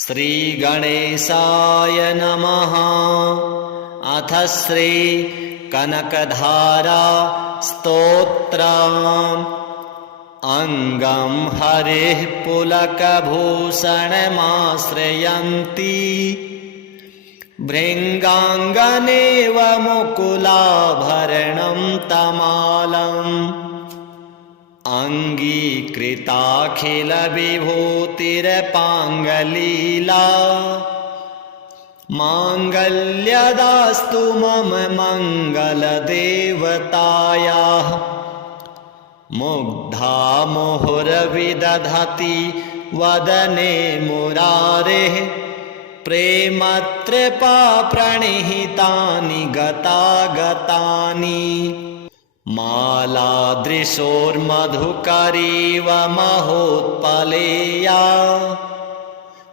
श्रीगणेशाय नमः। अथ श्री कनकधारा स्तोत्रम्। अंगं हरिः पुलकभूषणमाश्रयन्ति, भृङ्गाङ्गनेव मुकुलाभरणं तमालम्। अङ्गीकृताखिलविभूतिरपाङ्गलीला, माङ्गल्यदास्तु मम मङ्गलदेवतायाः। मुग्धा मुहुर्विदधति वदने मुरारेः, प्रेमत्रपा प्रणिहितानि गतागतानि। मालादृशोर्मधुकरीव महोत्पलेया,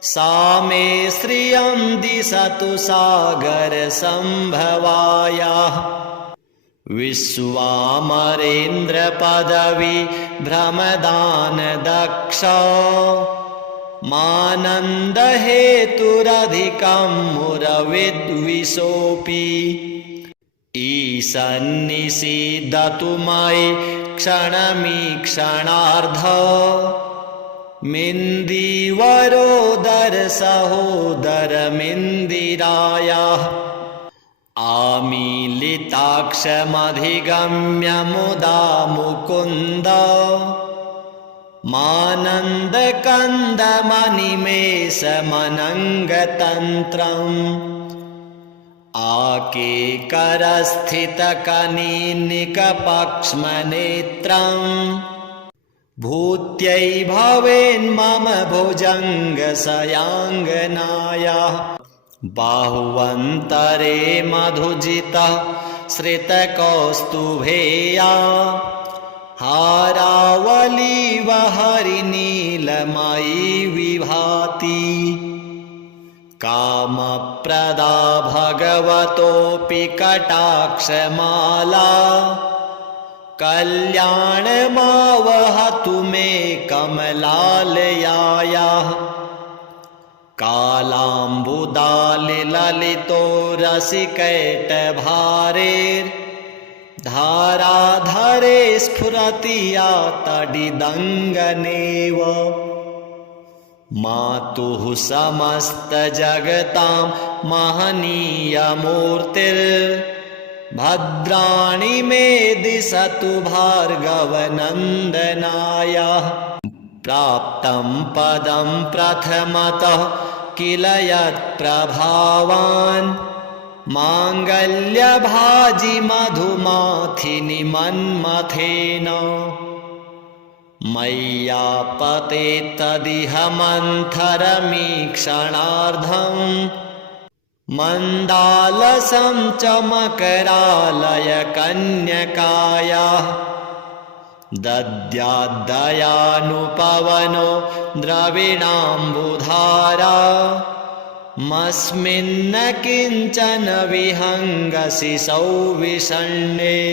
सा मे श्रियं दिशतु सागरसम्भवायाः। विश्वामरेन्द्रपदवी भ्रमदानदक्ष, मानन्दहेतुरधिकं मुरविद्विषोऽपि। ईशन्निषीदतु मयि क्षणमीक्षणार्धमिन्दीवरोदरसहोदरमिन्दिरायाः। आमीलिताक्षमधिगम्य मुदा मुकुन्द, मानन्दकन्दमनिमेषमनङ्गतन्त्रम्। आकेकरस्थितकनीनिकपक्ष्मनेत्रम्, भूत्यै भवेन्मम भुजङ्गशयाङ्गनायाः। बाहुवन्तरे मधुजितः श्रितकौस्तुभेया, हारावलीव हरिनीलमयी विभाति। कामप्रदा भगवतोऽपि कटाक्षमाला, कल्याणमावहतु मे कमलालयायाः। कालाम्बुदालिललितो रसिकैटभारेर्धाराधरे स्फुरति या तडिदङ्गनेव। मातुः समस्तजगतां महनीयमूर्तिर्भद्राणि मे दिशतु भार्गवनन्दनायाः। प्राप्तं पदं प्रथमतः किल यत्प्रभावान्, माङ्गल्यभाजि मधुमाथिनि मन्मथेन। मय्यापते तदिह मन्थरमीक्षणार्धम्, मन्दालसं च मकरालयकन्यकायाः। दद्याद्दयानुपवनो द्रविणाम्बुधारा, मस्मिन्न किञ्चन विहङ्गशिशौ विषण्णे।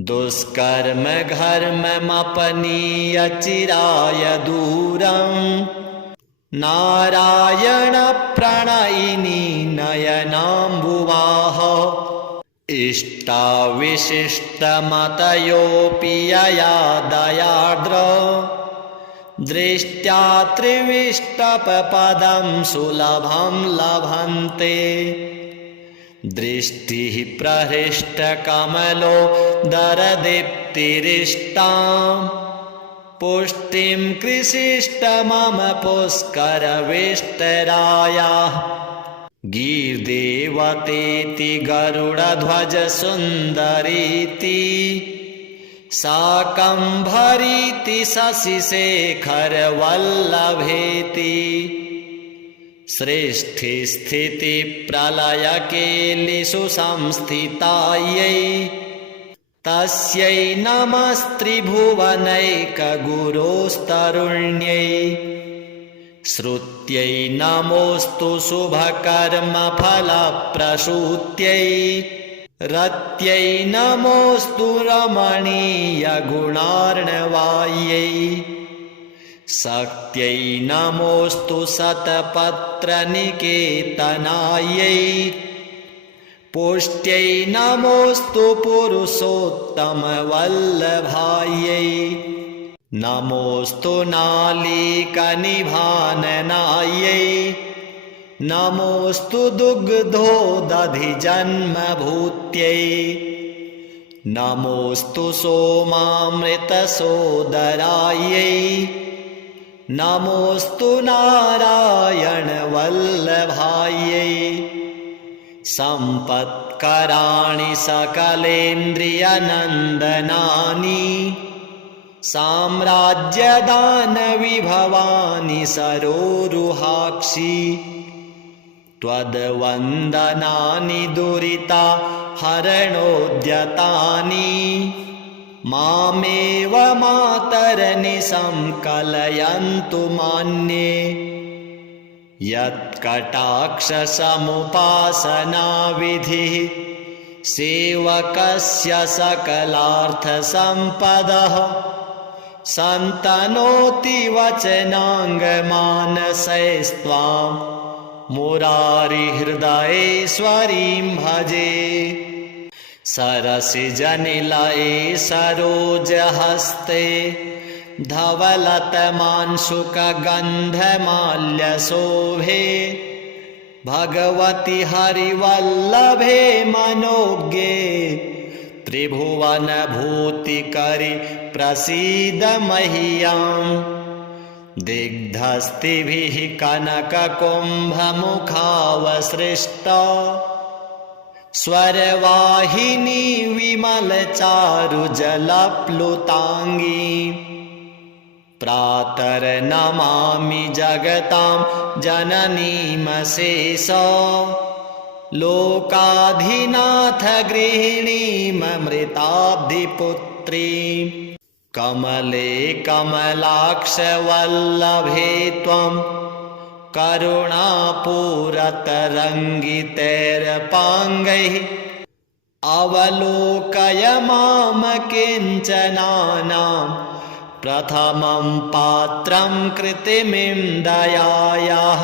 दुष्कर्म घर्ममपनीय चिराय दूरम्, नारायण प्रणयिनी नयनाम्बुवाः। इष्टाविशिष्टमतयोऽपि यया दयार्द्र, दृष्ट्या त्रिविष्टपपदं सुलभं लभन्ते। दृष्टिः प्रहृष्टकमलो दरदीप्तिरिष्टां, पुष्टिं कृषिष्ट मम पुष्करविष्टरायाः। गीर्देवतेति गरुडध्वज सुन्दरीति, शाकम्भरीति शशिशेखरवल्लभेति। सृष्टिस्थितिप्रलयकेलिषु संस्थितायै, तस्यै नमस्त्रिभुवनैकगुरोस्तरुण्यै। श्रुत्यै नमोऽस्तु शुभकर्मफलप्रसूत्यै, रत्यै नमोऽस्तु रमणीयगुणार्णवायै। शक्त्यै नमोऽस्तु शतपत्रनिकेतनायै पुष्ट्यै नमोऽस्तु पुरुषोत्तमवल्लभायै नमोऽस्तु नालीकनिभाननायै नमोऽस्तु दुग्धोदधिजन्मभूत्यै नमोऽस्तु सोमामृतसोदरायै नमोऽस्तु नारायणवल्लभायै सम्पत्कराणि सकलेन्द्रियनन्दनानि साम्राज्यदानविभवानि सरोरुहाक्षि त्वद्वन्दनानि दुरिता हरणोद्यतानि मामेव मातरनिशं कलयन्तु मान्ये यत्कटाक्षसमुपासनाविधिः सेवकस्य सकलार्थसम्पदः सन्तनोति वचनाङ्गमानसैस्त्वां मुरारिहृदयेश्वरीं भजे सरसिजनिलये सरोजहस्ते धवलतमांशुकगन्धमाल्यशोभे भगवति हरिवल्लभे मनोज्ञे त्रिभुवनभूतिकरि प्रसीद मह्यम् दिग्धस्तिभिः कनककुम्भमुखावसृष्टा स्वरवाहिनी विमलचारुजलप्लुताङ्गी प्रातर्नमामि जगतां जननीमशेष लोकाधिनाथ गृहिणीममृताब्धिपुत्रीं कमले कमलाक्षवल्लभे त्वं करुणापूरतरङ्गितैरपाङ्गैः अवलोकय मां किञ्चनानां प्रथमं पात्रं कृतिमिं दयायाः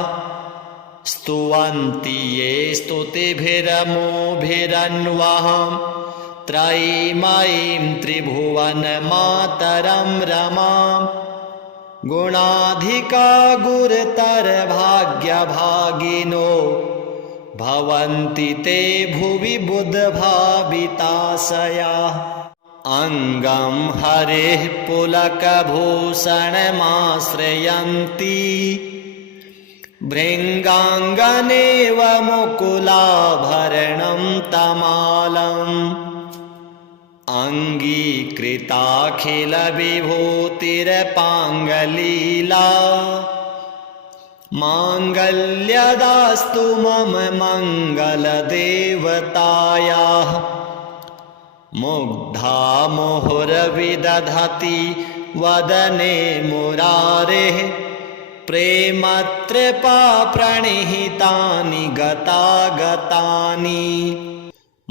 स्तुवन्ति ये स्तुतिभिरमोभिरन्वहं त्रयीमयीं त्रिभुवनमातरं रमां गुणाधिका गुरुतरभाग्यभागिनो भवन्ति ते भुवि बुधभाविताशयाः अङ्गं हरेः पुलकभूषणमाश्रयन्ति भृङ्गाङ्गनेव मुकुलाभरणं तमालम् अङ्गीकृताखिलविभूतिरपाङ्गलीला माङ्गल्यदास्तु मम मङ्गलदेवतायाः मुग्धा मुहुर्विदधति वदने मुरारेः प्रेमत्रपा प्रणिहितानि गतागतानि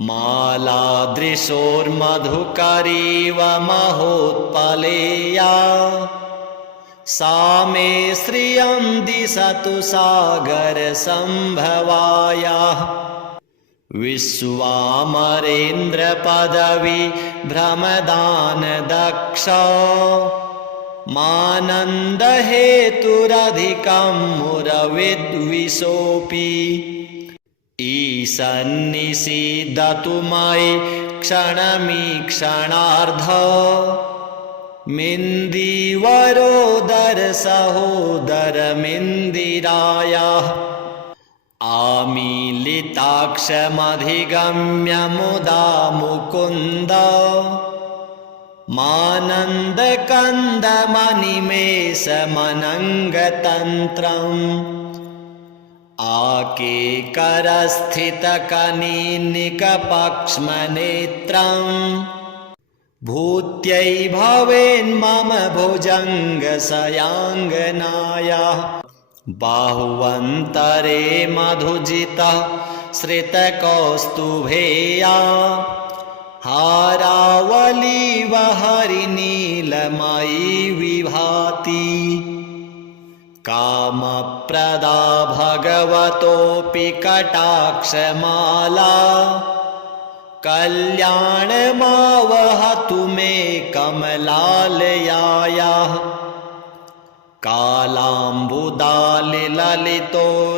मालादृशोर्मधुकरीव महोत्पलेया सा मे श्रियं दिशतु सागरसम्भवायाः विश्वामरेन्द्रपदवी भ्रमदानदक्ष मानन्दहेतुरधिकं मुरविद्विषोऽपि ईशन्निषीदतु मयि क्षणमीक्षणार्ध मिन्दीवरोदरसहोदरमिन्दिरायाः आमीलिताक्षमधिगम्य मुदा मुकुन्द मानन्दकन्दमनिमेषमनङ्गतन्त्रम् आकेकरस्थितकनीनिकपक्ष्मनेत्रम् भूत्यै भवेन्मम भुजङ्गशयाङ्गनायाः बाहुवन्तरे मधुजितः श्रितकौस्तुभेया हारावलीव हरिनीलमयी विभाति। कामप्रदा भगवतोऽपि कटाक्षमाला कल्याणमावहतु मे कमलालयायाः कालाम्बुदालिललितो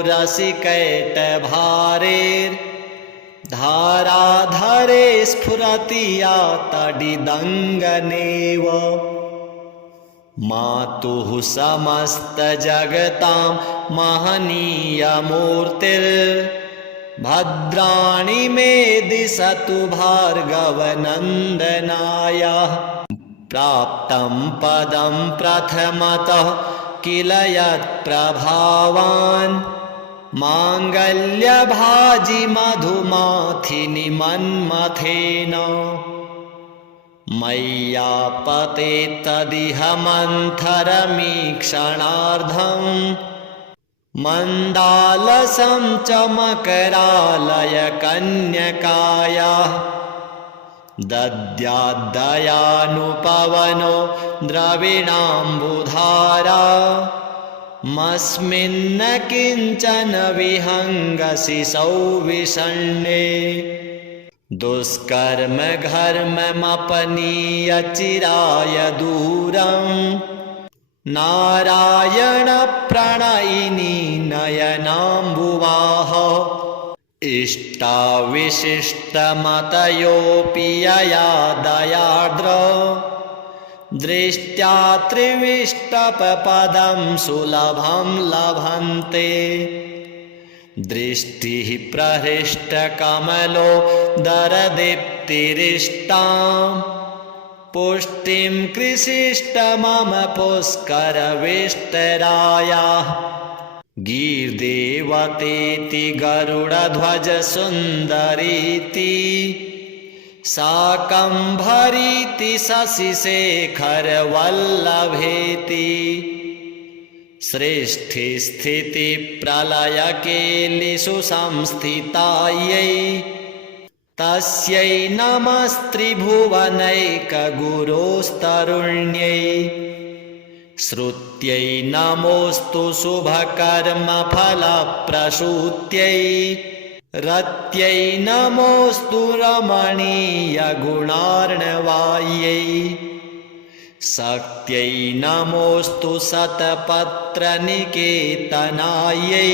रसिकैटभारेर्धाराधरे स्फुरति या तडिदङ्गनेव मातुः समस्तजगतां महनीयमूर्तिर्भद्राणि मे दिशतु भार्गवनन्दनायाः प्राप्तं पदं प्रथमतः किल यत्प्रभावान् माङ्गल्यभाजि मधुमाथिनि मन्मथेन मय्यापते तदिह मन्थरमीक्षणार्धं मन्दालसं च मकरालयकन्यकायाः दद्याद्दयानुपवनो द्रविणाम्बुधारा मस्मिन्न किञ्चन विहङ्गसि सौविषण्णे दुष्कर्म घर्ममपनीय चिराय दूरं नारायण प्रणयिनी नयनाम्बुवाः इष्टाविशिष्टमतयोऽपि यया दयार्द्र दृष्ट्या त्रिविष्टपपदं सुलभं लभन्ते दृष्टिः प्रहृष्टकमलो दरदीप्तिरिष्टां पुष्टिं कृषिष्ट मम पुष्करविष्टरायाः गीर्देवतेति गरुडध्वज सुन्दरीति शाकम्भरीति शशिशेखरवल्लभेति सृष्टिस्थितिप्रलयकेलिषु संस्थितायै तस्यै नमस्त्रिभुवनैकगुरोस्तरुण्यै श्रुत्यै नमोऽस्तु शुभकर्मफलप्रसूत्यै रत्यै नमोऽस्तु रमणीयगुणार्णवायै शक्त्यै नमोऽस्तु शतपत्रनिकेतनायै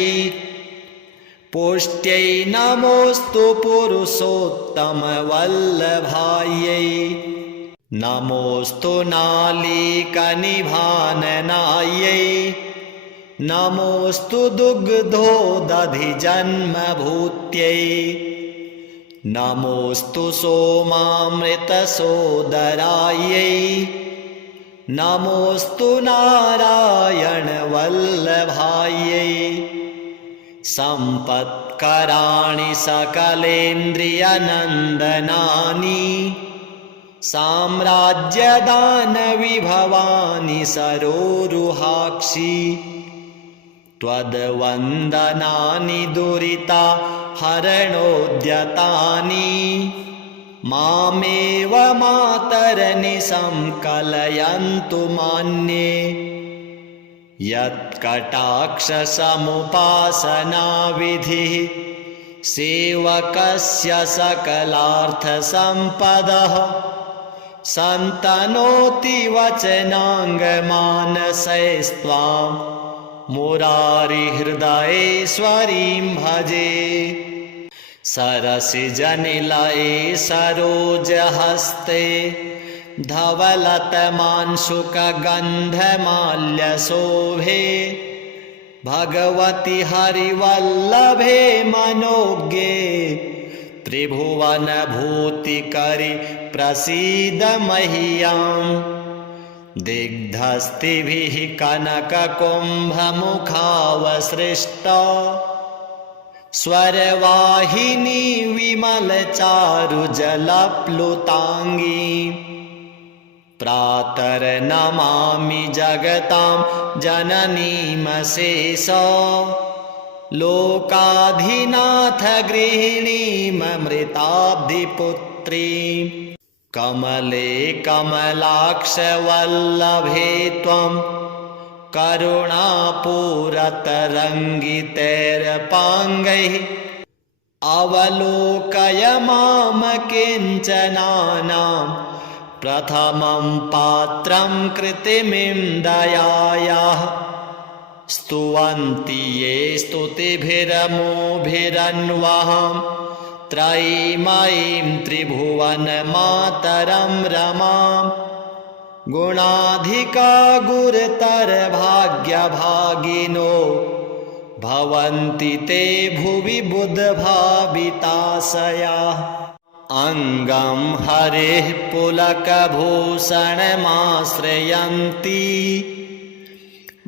पुष्ट्यै नमोऽस्तु पुरुषोत्तमवल्लभायै नमोऽस्तु नालीकनिभाननायै नमोऽस्तु दुग्धोदधिजन्मभूत्यै नमोऽस्तु सोमामृतसोदरायै नमोऽस्तु नारायणवल्लभायै सम्पत्कराणि सकलेन्द्रियनन्दनानि साम्राज्यदानविभवानि सरोरुहाक्षि त्वद्वन्दनानि दुरिता हरणोद्यतानि मामेव मातरनि संकलयन्तु मान्ये यत्कटाक्षसमुपासनाविधिः सेवकस्य सकलार्थसम्पदः सन्तनोति वचनाङ्गमानसैस्त्वां मुरारिहृदयेश्वरीं भजे सरसिजनिलये सरोजहस्ते धवलतमांशुकगन्धमाल्यशोभे भगवति हरिवल्लभे मनोज्ञे त्रिभुवनभूतिकरि प्रसीद मह्यम् दिग्धस्तिभिः कनककुम्भमुखावसृष्टा स्वरवाहिनी विमलचारुजलप्लुताङ्गी प्रातर्नमामि जगतां जननीमशेष लोकाधिनाथ गृहिणीममृताब्धिपुत्रीं कमले कमलाक्षवल्लभे त्वं करुणापूरतरङ्गितैरपाङ्गैः अवलोकय माम किञ्चनानां प्रथमं पात्रं कृतिमिं दयायाः स्तुवन्ति ये स्तुतिभिरमोभिरन्वहं त्रयीमयीं त्रिभुवनमातरं रमां गुणाधिका गुरुतरभाग्यभागिनो भवन्ति ते भुवि बुधभाविताशयाः अङ्गं हरेः पुलकभूषणमाश्रयन्ति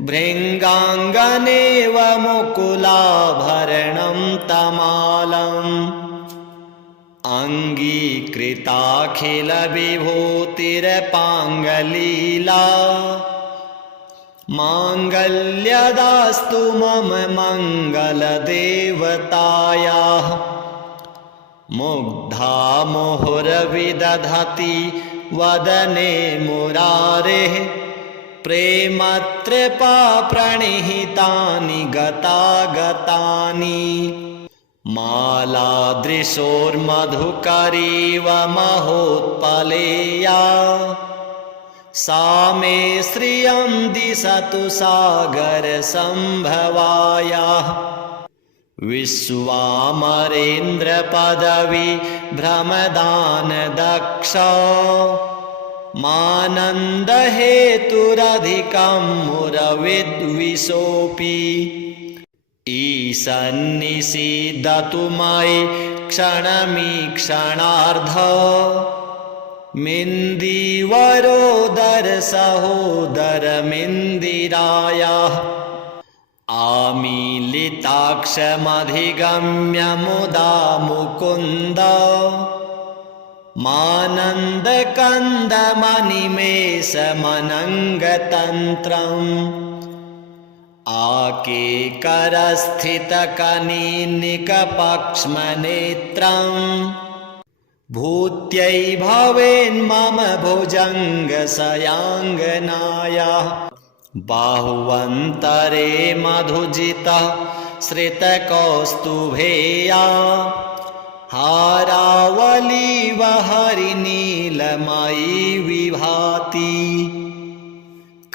भृङ्गाङ्गनेव मुकुलाभरणं तमालम् अङ्गीकृताखिलविभूतिरपाङ्गलीला माङ्गल्यदास्तु मम मङ्गलदेवतायाः मुग्धा मुहुर्विदधति वदने मुरारेः प्रेमत्रपा प्रणिहितानि गतागतानि मालादृशोर्मधुकरीव महोत्पलेया सा मे श्रियं दिशतु सागरसम्भवायाः विश्वामरेन्द्रपदवी भ्रमदानदक्ष मानन्दहेतुरधिकं मुरविद्विषोऽपि ईशन्निषीदतु मयि क्षणमीक्षणार्ध मिन्दीवरोदरसहोदरमिन्दिरायाः आमीलिताक्षमधिगम्य मुदा मुकुन्द मानन्दकन्दमनिमेषमनङ्गतन्त्रम् आकेकरस्थितकनीनिकपक्ष्मनेत्रम् भूत्यै भवेन्मम भुजङ्गशयाङ्गनायाः बाहुवन्तरे मधुजितः श्रितकौस्तुभेया हारावलीव हरिनीलमयी विभाति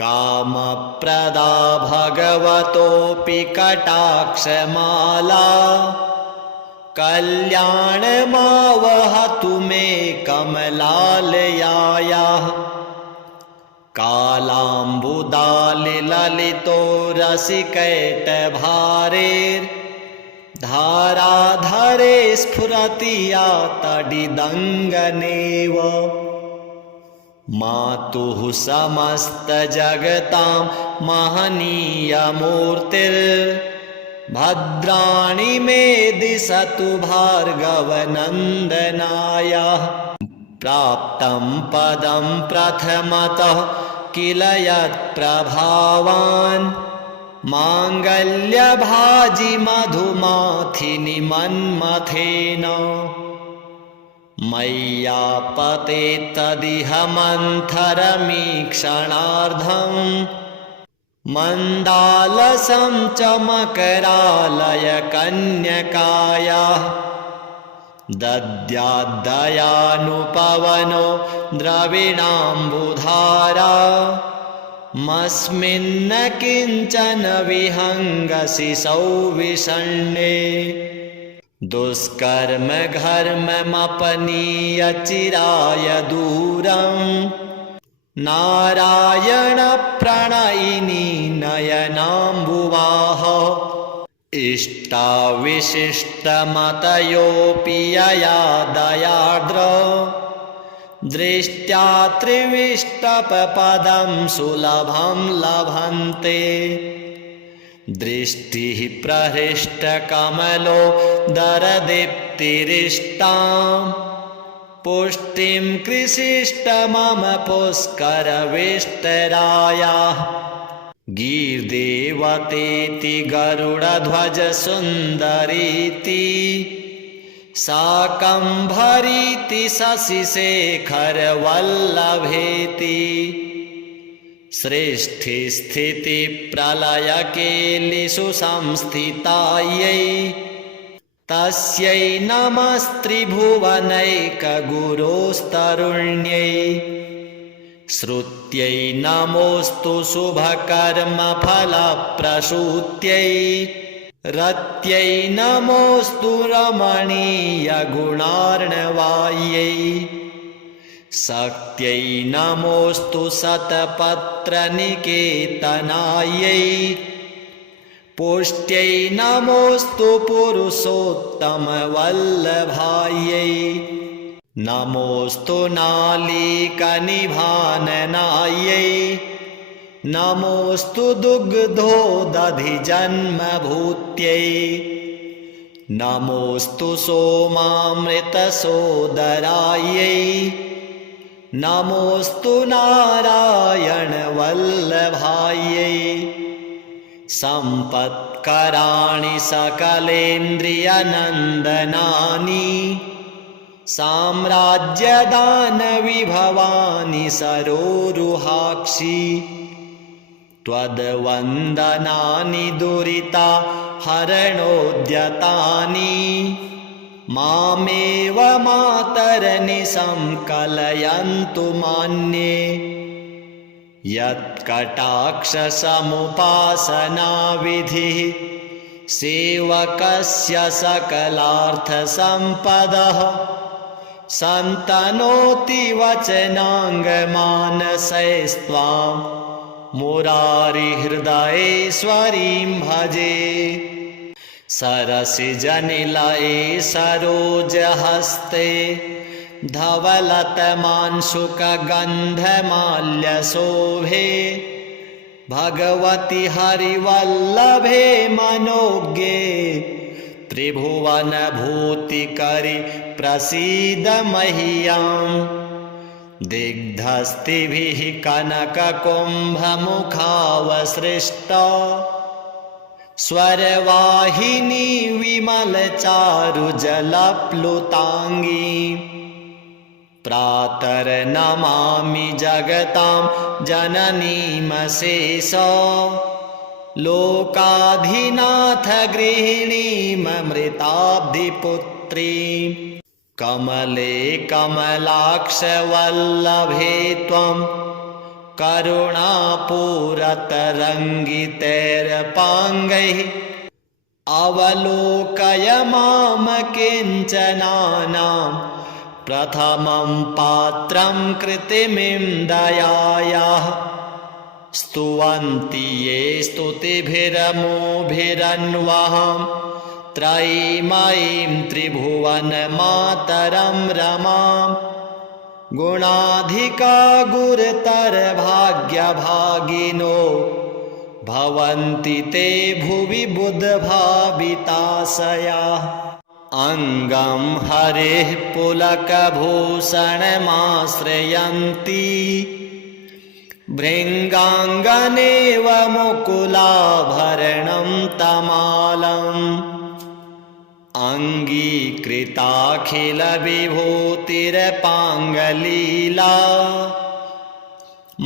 कामप्रदा भगवतोऽपि कटाक्षमाला कल्याणमावहतु मे कमलालयायाः कालाम्बुदालिललितो रसिकैटभारेर्धाराधरे स्फुरति या तडिदङ्गनेव मातुः समस्तजगतां महनीयमूर्तिर्भद्राणि मे दिशतु भार्गवनन्दनायाः प्राप्तं पदं प्रथमतः किल यत्प्रभावान् माङ्गल्यभाजि मधुमाथिनि मन्मथेन मय्यापते तदिह मन्थरमीक्षणार्धं मन्दालसं च मकरालयकन्यकायाः दद्याद्दयानुपवनो द्रविणाम्बुधारा मस्मिन्न किञ्चन विहङ्गसि सौविषण्णे दुष्कर्म घर्ममपनीय चिराय दूरं नारायण प्रणयिनी नयनाम्बुवाः इष्टाविशिष्टमतयोऽपि यया दयार्द्र दृष्ट्या त्रिविष्टपपदं सुलभं लभन्ते दृष्टिः प्रहृष्टकमलो दरदीप्तिरिष्टां पुष्टिं कृषिष्ट मम पुष्करविष्टरायाः गीर्देवतेति गरुडध्वजसुन्दरीति शाकम्भरीति शशिशेखरवल्लभेति सृष्टिस्थितिप्रलयकेलिषु संस्थितायै तस्यै नमस्त्रिभुवनैकगुरोस्तरुण्यै श्रुत्यै नमोऽस्तु शुभकर्मफलप्रसूत्यै रत्यै नमोऽस्तु रमणीयगुणार्णवायै शक्त्यै नमोऽस्तु शतपत्रनिकेतनायै पुष्ट्यै नमोऽस्तु पुरुषोत्तमवल्लभायै नमोऽस्तु नालीकनिभाननायै नमोऽस्तु दुग्धोदधिजन्मभूत्यै नमोऽस्तु सोमामृतसोदरायै नमोऽस्तु नारायणवल्लभायै सम्पत्कराणि सकलेन्द्रियनन्दनानि साम्राज्यदानविभवानि सरोरुहाक्षि त्वद्वन्दनानि दुरिता हरणोद्यतानि मामेव मातरनिशं कलयन्तु मान्ये यत्कटाक्षसमुपासनाविधिः सेवकस्य सकलार्थसम्पदः सन्तनोति वचनाङ्गमानसैस्त्वां मुरारिहृदयेश्वरीं भजे सरसिजनिलये सरोजहस्ते धवलतमांशुकगन्धमाल्यशोभे भगवति हरिवल्लभे मनोज्ञे त्रिभुवनभूतिकरि प्रसीद मह्यम् दिग्धस्तिभिः कनककुम्भमुखावसृष्टा स्वरवाहिनी विमलचारुजलप्लुताङ्गी प्रातर्नमामि जगतां जननीमशेष लोकाधिनाथ गृहिणीममृताब्धिपुत्रीं कमले कमलाक्षवल्लभे त्वं करुणापूरतरङ्गितैरपाङ्गैः अवलोकय मां किञ्चनानां प्रथमं पात्रं कृतिमिं दयायाः स्तुवन्ति ये स्तुतिभिरमोभिरन्वहं त्रयीमयीं त्रिभुवनमातरं रमां गुणाधिका गुरुतरभाग्यभागिनो भवन्ति ते भुवि बुधभाविताशयाः अङ्गं हरेः पुलकभूषणमाश्रयन्ति भृङ्गाङ्गनेव मुकुलाभरणं तमालम् अङ्गीकृताखिलविभूतिरपाङ्गलीला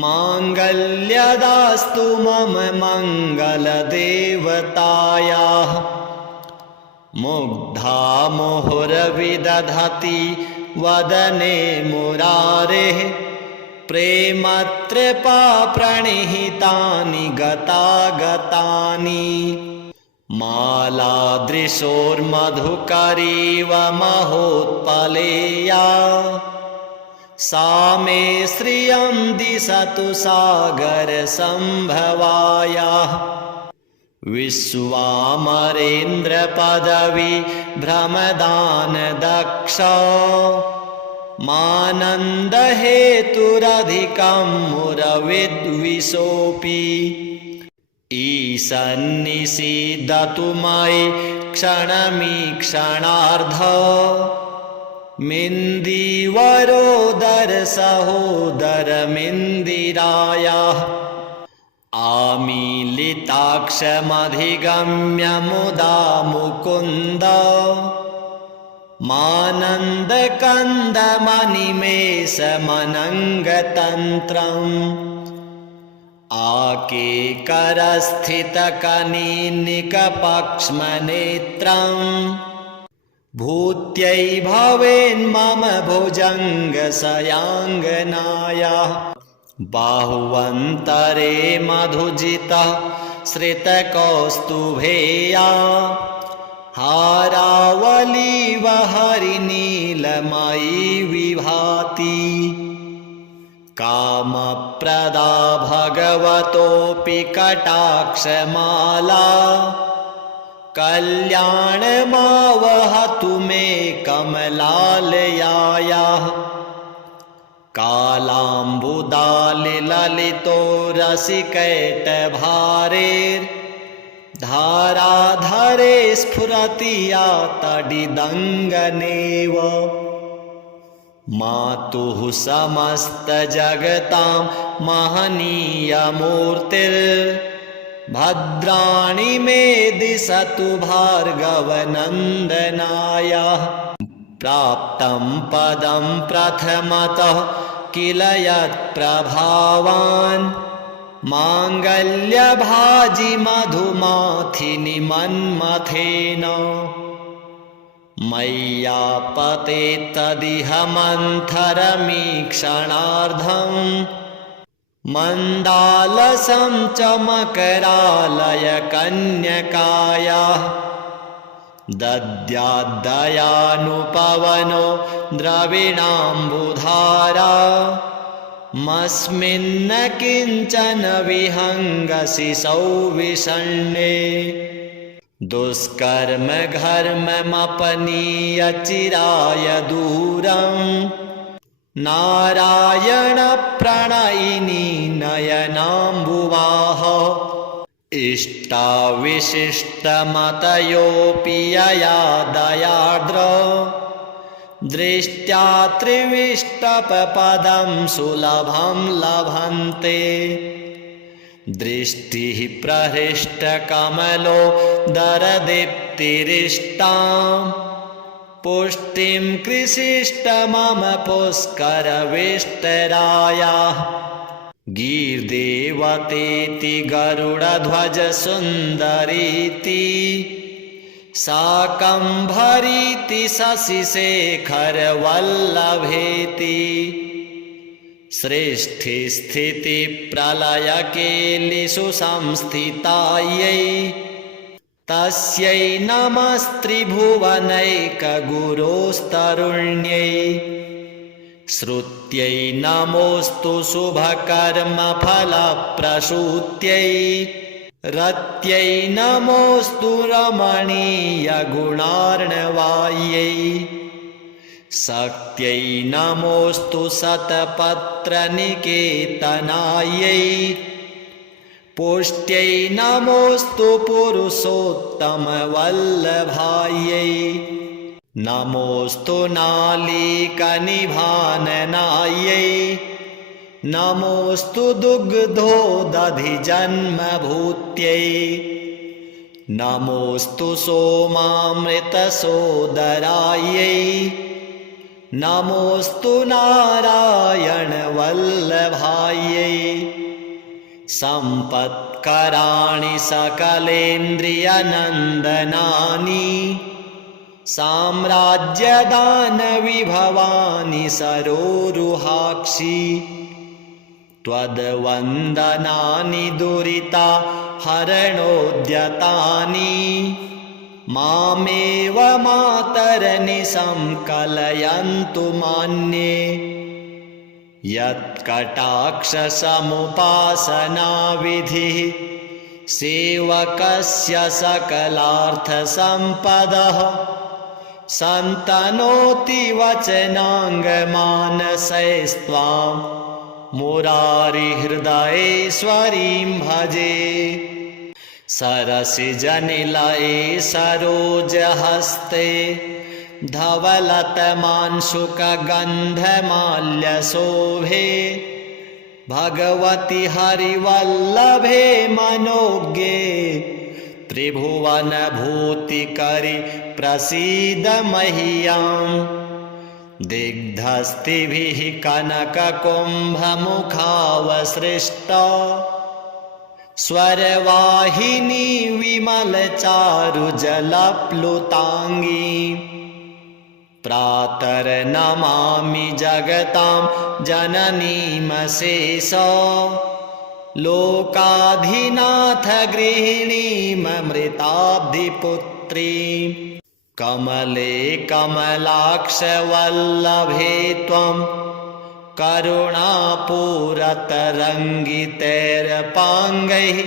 माङ्गल्यदास्तु मम मङ्गलदेवतायाः मुग्धा मुहुर्विदधति वदने मुरारेः प्रेमत्रपाप्रणिहितानि गतागतानि मालादृशोर्मधुकरीव महोत्पलेया सा मे श्रियं दिशतु सागरसम्भवायाः विश्वामरेन्द्रपदवी भ्रमदानदक्ष मानन्दहेतुरधिकं मुरविद्विषोऽपि ईशन्निषीदतु मयि क्षणमीक्षणार्ध मिन्दीवरोदरसहोदरमिन्दिरायाः आमीलिताक्षमधिगम्य मुदा मुकुन्द मानन्दकन्दमनिमेषमनङ्गतन्त्रम् आकेकरस्थितकनीनिकपक्ष्मनेत्रम् भूत्यै भवेन्मम भुजङ्गशयाङ्गनायाः बाहुवन्तरे मधुजितः श्रितकौस्तुभेया हारावलीव हरिनीलमयी विभाति कामप्रदा भगवतोऽपि कटाक्षमाला कल्याणमावहतु मे कमलालयायाः कालाम्बुदालिललितो रसिकैटभारेर्धाराधरे स्फुरति या तडिदङ्गनेव मातुः समस्तजगतां महनीयमूर्तिर्भद्राणि मे दिशतु भार्गवनन्दनायाः प्राप्तं पदं प्रथमतः किल यत्प्रभावान् माङ्गल्यभाजि मधुमाथिनि मन्मथेन मय्यापते तदिह मन्थरमीक्षणार्धं मन्दालसं च मकरालयकन्यकायाः दद्याद्दयानुपवनो द्रविणाम्बुधारा मस्मिन्न किञ्चन विहङ्गशिशौ विषण्णे दुष्कर्म घर्ममपनीय चिराय दूरं नारायण प्रणयिनी नयनाम्बुवाः इष्टाविशिष्टमतयोऽपि यया दयार्द्र दृष्ट्या त्रिविष्टपपदं सुलभं लभन्ते दृष्टिः प्रहृष्टकमलो दरदीप्तिरिष्टां पुष्टिं कृषिष्ट मम पुष्करविष्टरायाः गीर्देवतेति गरुडध्वजसुन्दरीति शाकम्भरीति शशिशेखरवल्लभेति सृष्टिस्थितिप्रलयकेलिषु संस्थितायै तस्यै नमस्त्रिभुवनैकगुरोस्तरुण्यै श्रुत्यै नमोऽस्तु शुभकर्मफलप्रसूत्यै रत्यै नमोऽस्तु रमणीयगुणार्णवायै शक्त्यै नमोऽस्तु शतपत्रनिकेतनायै पुष्ट्यै नमोऽस्तु पुरुषोत्तमवल्लभायै नमोऽस्तु नालीकनिभाननायै नमोऽस्तु दुग्धोदधिजन्मभूत्यै नमोऽस्तु सोमामृतसोदरायै नमोऽस्तु नारायणवल्लभायै सम्पत्कराणि सकलेन्द्रियनन्दनानि साम्राज्यदानविभवानि सरोरुहाक्षि त्वद्वन्दनानि दुरिता हरणोद्यतानि मामेव मातरनिशं कलयन्तु मान्ये यत्कटाक्षसमुपासनाविधिः सेवकस्य सकलार्थसम्पदः सन्तनोति वचनाङ्गमानसैस्त्वां मुरारिहृदयेश्वरीं भजे सरसिजनिलये सरोजहस्ते धवलतमांशुकगन्धमाल्यशोभे भगवति हरिवल्लभे मनोज्ञे त्रिभुवनभूतिकरि प्रसीद मह्यं दिग्धस्तिभिः कनककुम्भमुखावसृष्टा स्वरवाहिनी विमलचारुजलप्लुताङ्गी प्रातर्नमामि जगतां जननीमशेष लोकाधिनाथ गृहिणीममृताब्धिपुत्री कमले कमलाक्षवल्लभे त्वं करुणापूरतरङ्गितैरपाङ्गैः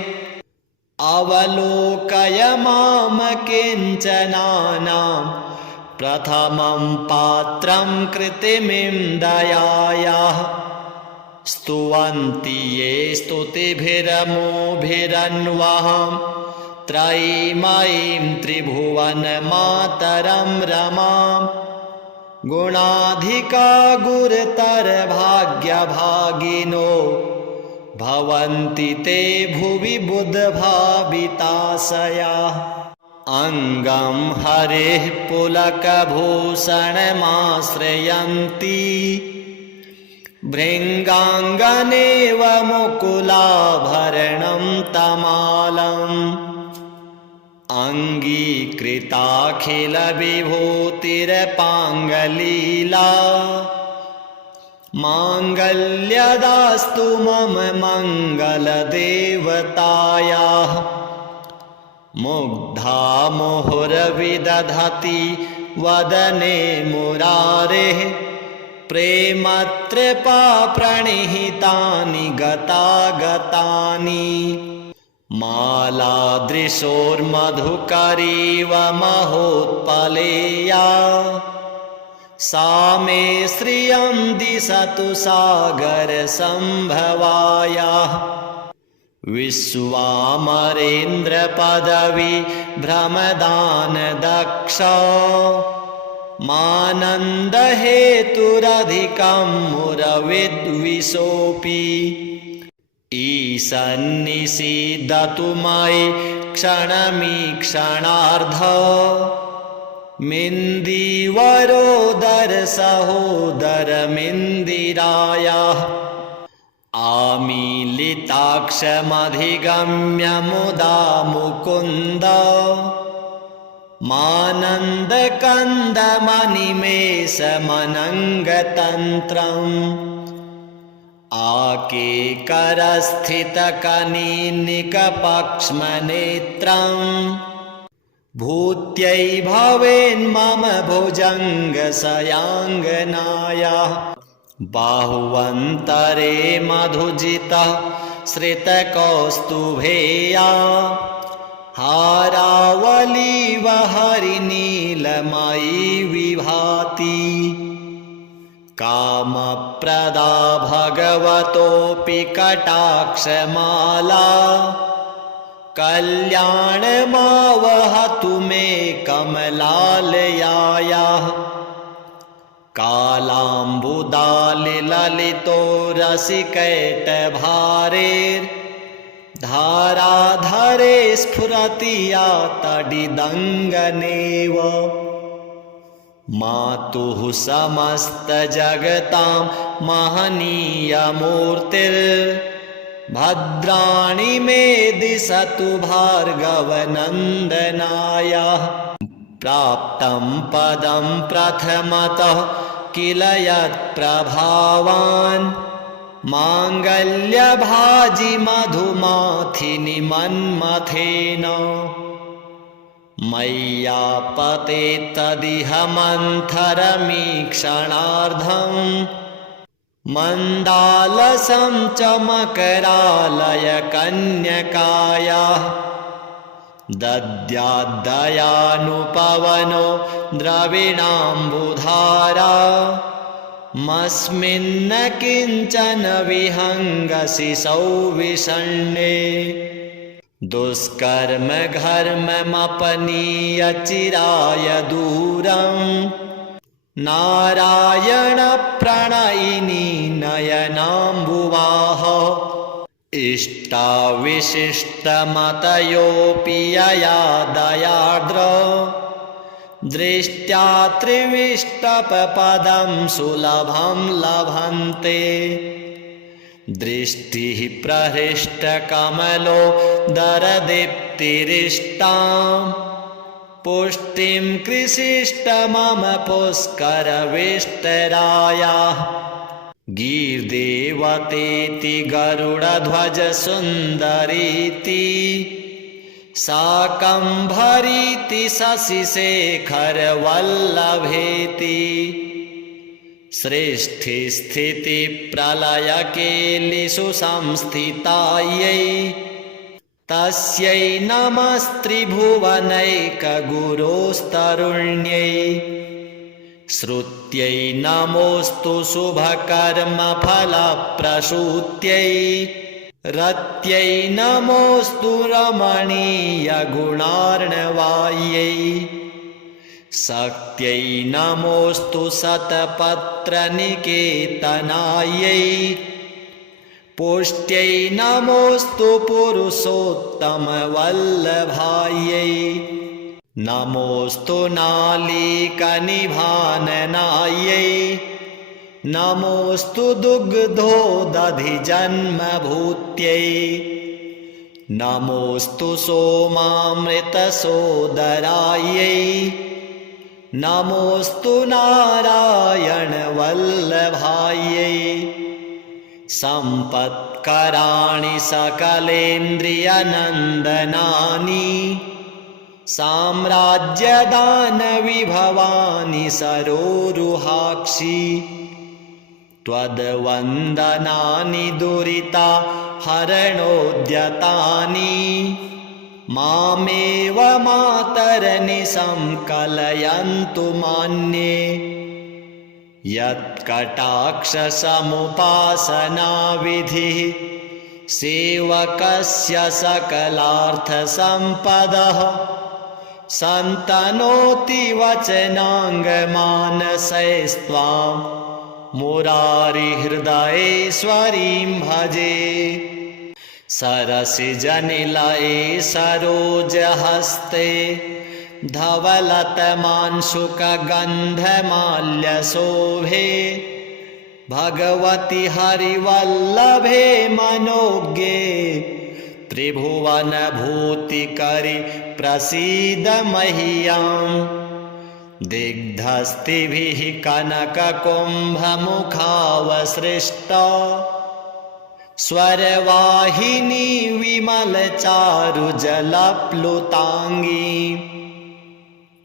अवलोकय मां किञ्चनानां प्रथमं पात्रं कृतिमिं दयायाः स्तुवन्ति ये स्तुतिभिरमोभिरन्वहं त्रयीमयीं त्रिभुवनमातरं रमां गुणाधिका गुरुतरभाग्यभागिनो भवन्ति ते भुवि बुधभाविताशयाः अङ्गं हरेः पुलकभूषणमाश्रयन्ति भृङ्गाङ्गनेव मुकुलाभरणं तमालम् अङ्गीकृताखिलविभूतिरपाङ्गलीला माङ्गल्यदास्तु मम मङ्गलदेवतायाः मुग्धा मुहुर्विदधति वदने मुरारेः प्रेमत्रपा प्रणिहितानि गतागतानि मालादृशोर्मधुकरीव महोत्पलेया सा मे श्रियं दिशतु सागरसम्भवायाः विश्वामरेन्द्रपदवी भ्रमदानदक्ष मानन्दहेतुरधिकं मुरविद्विषोऽपि ईशन्निषीदतु मयि क्षणमीक्षणार्ध मिन्दीवरोदरसहोदरमिन्दिरायाः आमीलिताक्षमधिगम्य मुदा मुकुन्द मानन्दकन्दमनिमेषमनङ्गतन्त्रम् आकेकरस्थितकनीनिकपक्ष्मनेत्रं भूत्यै भवेन्मम भुजङ्गशयाङ्गनायाः बाहुवन्तरे मधुजितः श्रितकौस्तुभेया हारावलीव हरिनीलमयी विभाति कामप्रदा भगवतोऽपि कटाक्षमाला कल्याणमावहतु मे कमलालयायाः कालाम्बुदालिललितो रसिकैटभारेर्धाराधरे स्फुरति या तडिदङ्गनेव मातुः समस्तजगतां महनीयमूर्तिर्भद्राणि मे दिशतु भार्गवनन्दनायाः प्राप्तं पदं प्रथमतः किल यत्प्रभावान् माङ्गल्यभाजि मधुमाथिनि मन्मथेन मय्यापते तदिह मन्थरमीक्षणार्धं मन्दालसं च मकरालयकन्यकायाः दद्याद्दयानुपवनो द्रविणाम्बुधारा मस्मिन्न किञ्चन विहङ्गशिशौ विषण्णे दुष्कर्म घर्ममपनीय चिराय दूरं नारायण प्रणयिनी नयनाम्बुवाः इष्टाविशिष्टमतयोऽपि यया दयार्द्र दृष्ट्या त्रिविष्टपपदं सुलभं लभन्ते दृष्टिः प्रहृष्टकमलो दरदीप्तिरिष्टाम् पुष्टिं कृषिष्ट मम पुष्करविष्टरायाः गीर्देवतेति गरुडध्वज सुन्दरीति शाकम्भरीति शशिशेखरवल्लभेति सृष्टिस्थितिप्रलयकेलिषु संस्थितायै तस्यै नमस्त्रिभुवनैकगुरोस्तरुण्यै श्रुत्यै नमोऽस्तु शुभकर्मफलप्रसूत्यै रत्यै नमोऽस्तु रमणीयगुणार्णवायै शक्त्यै नमोऽस्तु शतपत्रनिकेतनायै पुष्ट्यै नमोऽस्तु पुरुषोत्तमवल्लभायै नमोऽस्तु नालीकनिभाननायै नमोऽस्तु दुग्धोदधिजन्मभूत्यै नमोऽस्तु सोमामृतसोदरायै नमोऽस्तु नारायणवल्लभायै सम्पत्कराणि सकलेन्द्रियनन्दनानि साम्राज्यदानविभवानि सरोरुहाक्षि त्वद्वन्दनानि दुरिता हरणोद्यतानि मामेव मातरनि संकलयन्तु मान्ये यत्कटाक्षसमुपासनाविधिः सेवकस्य सकलार्थसम्पदः सन्तनोति वचनाङ्गमानसैस्त्वां मुरारिहृदयेश्वरीं भजे सरसिजनिलये सरोजहस्ते धवलतमांशुकगन्धमाल्यशोभे भगवति हरिवल्लभे मनोज्ञे त्रिभुवनभूतिकरि प्रसीद मह्यम् दिग्धस्तिभिः कनककुम्भमुखावसृष्टा स्वरवाहिनी विमलचारुजलप्लुताङ्गी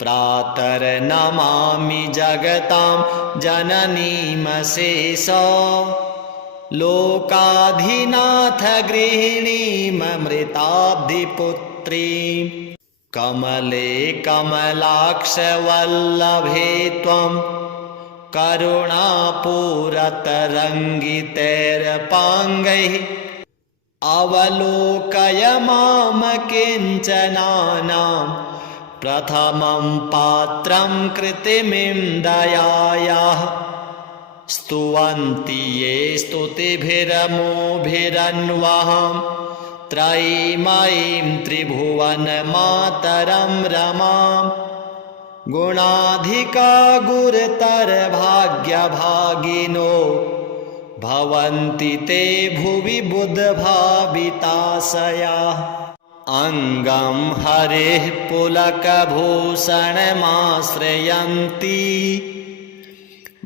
प्रातर्नमामि जगतां जननीमशेष लोकाधिनाथ गृहिणीममृताब्धिपुत्रीं कमले कमलाक्षवल्लभे त्वं करुणापूरतरङ्गितैरपाङ्गैः अवलोकय मां किञ्चनानां प्रथमं पात्रं कृतिमिं दयायाः स्तुवन्ति ये स्तुतिभिरमोभिरन्वहं त्रयीमयीं त्रिभुवनमातरं रमां गुणाधिका गुरुतरभाग्यभागिनो भवन्ति ते भुवि बुधभाविताशयाः अङ्गं हरेः पुलकभूषणमाश्रयन्ति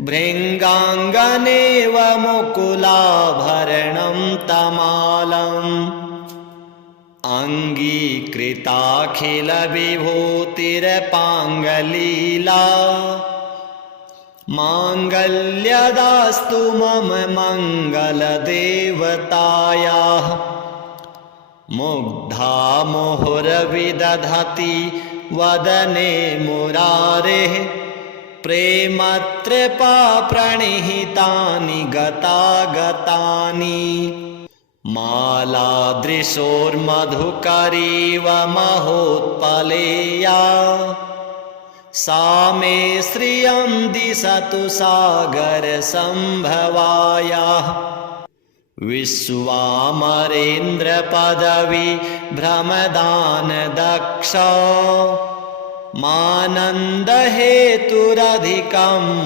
भृङ्गाङ्गनेव मुकुलाभरणं तमालम् अङ्गीकृताखिलविभूतिरपाङ्गलीला माङ्गल्यदास्तु मम मङ्गलदेवतायाः मुग्धा मुहुर्विदधति वदने मुरारेः प्रेमत्रपाप्रणिहितानि गतागतानि मालादृशोर्मधुकरीव महोत्पलेया सा मे श्रियं दिशतु सागरसम्भवायाः विश्वामरेन्द्रपदवी भ्रमदानदक्षा मानन्दहेतुरधिकं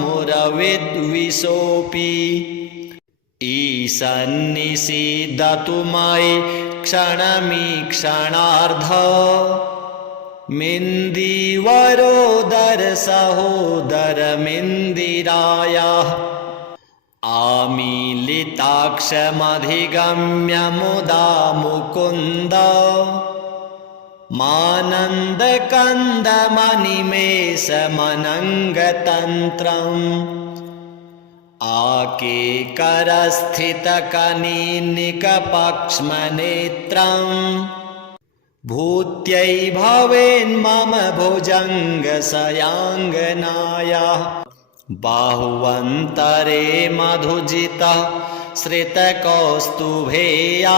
मुरविद्विषोऽपि सन्निषीदतु मयि क्षणमीक्षणार्ध मिन्दीवरोदर सहोदरमिन्दिरायाः आमीलिताक्षमधिगम्य मुदा मुकुन्द मानन्दकन्दमनिमेषमनङ्गतन्त्रम् आकेकरस्थितकनीनिकपक्ष्मनेत्रम् भूत्यै भवेन्मम भुजङ्गशयाङ्गनायाः बाहुवन्तरे मधुजितः श्रितकौस्तुभेया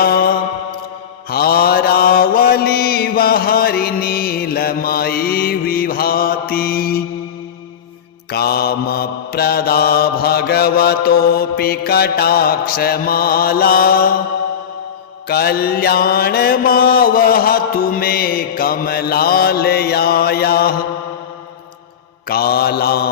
हारावलीव हरिनीलमयी विभाति कामप्रदा भगवतोऽपि कटाक्षमाला कल्याणमावहतु मे कमलालयायाः कालाम्बुदालिललितो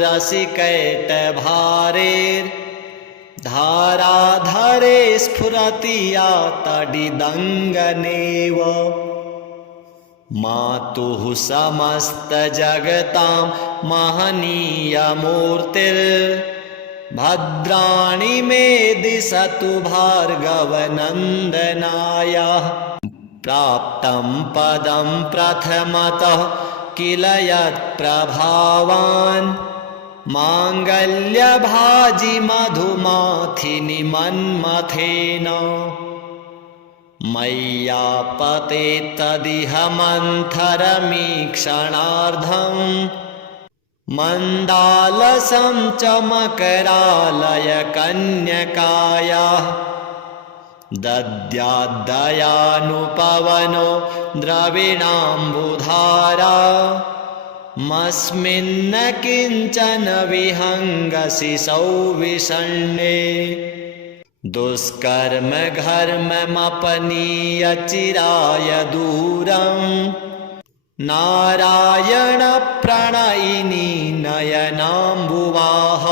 रसिकैटभारेर्धाराधरे स्फुरति या तडिदङ्गनेव मातुः समस्तजगतां महनीयमूर्तिर्भद्राणि मे दिशतु भार्गवनन्दनायाः प्राप्तं पदं प्रथमतः किल यत्प्रभावान् माङ्गल्यभाजि मधुमाथिनि मन्मथेन मय्यापते तदिह मन्थरमीक्षणार्धम् मन्दालसं च मकरालयकन्यकायाः दद्याद्दयानुपवनो द्रविणाम्बुधारा मस्मिन्न किञ्चन विहङ्गसि सौविषण्णे दुष्कर्म घर्ममपनीय चिराय दूरम् नारायण प्रणयिनी नयनाम्बुवाः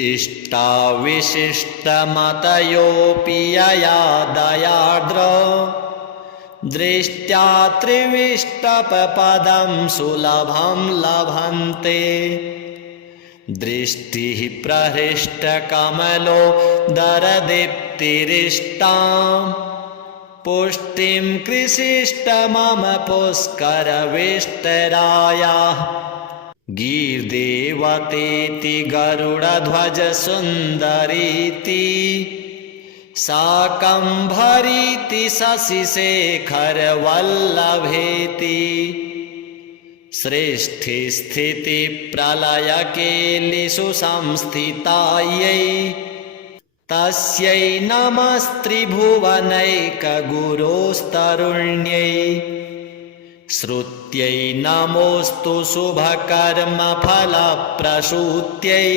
इष्टाविशिष्टमतयोऽपि यया दयार्द्र दृष्ट्या त्रिविष्टपपदं सुलभं लभन्ते दृष्टिः प्रहृष्टकमलो दरदीप्तिरिष्टां पुष्टिं कृषिष्ट मम पुष्करविष्टरायाः गीर्देवतेति गरुडध्वज सुन्दरीति शाकम्भरीति शशिशेखरवल्लभेति सृष्टिस्थितिप्रलयकेलिषु संस्थितायै तस्यै नमस्त्रिभुवनैकगुरोस्तरुण्यै श्रुत्यै नमोऽस्तु शुभकर्मफलप्रसूत्यै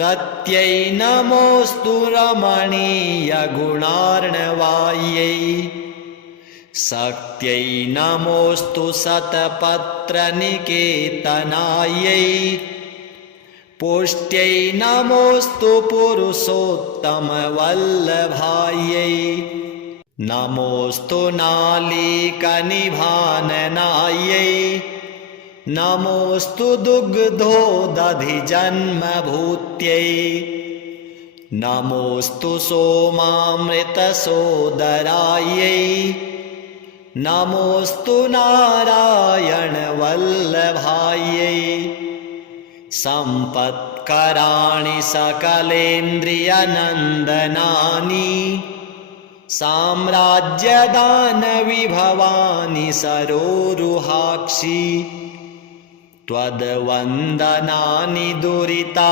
रत्यै नमोऽस्तु रमणीयगुणार्णवायै शक्त्यै नमोऽस्तु शतपत्रनिकेतनायै पुष्ट्यै नमोऽस्तु पुरुषोत्तमवल्लभायै नमोऽस्तु नालीकनिभाननायै नमोऽस्तु दुग्धोदधिजन्मभूत्यै नमोऽस्तु सोमामृतसोदरायै नमोऽस्तु नारायणवल्लभायै सम्पत्कराणि सकलेन्द्रियनन्दनानि साम्राज्यदानविभवानि सरोरुहाक्षि त्वद्वन्दनानि दुरिता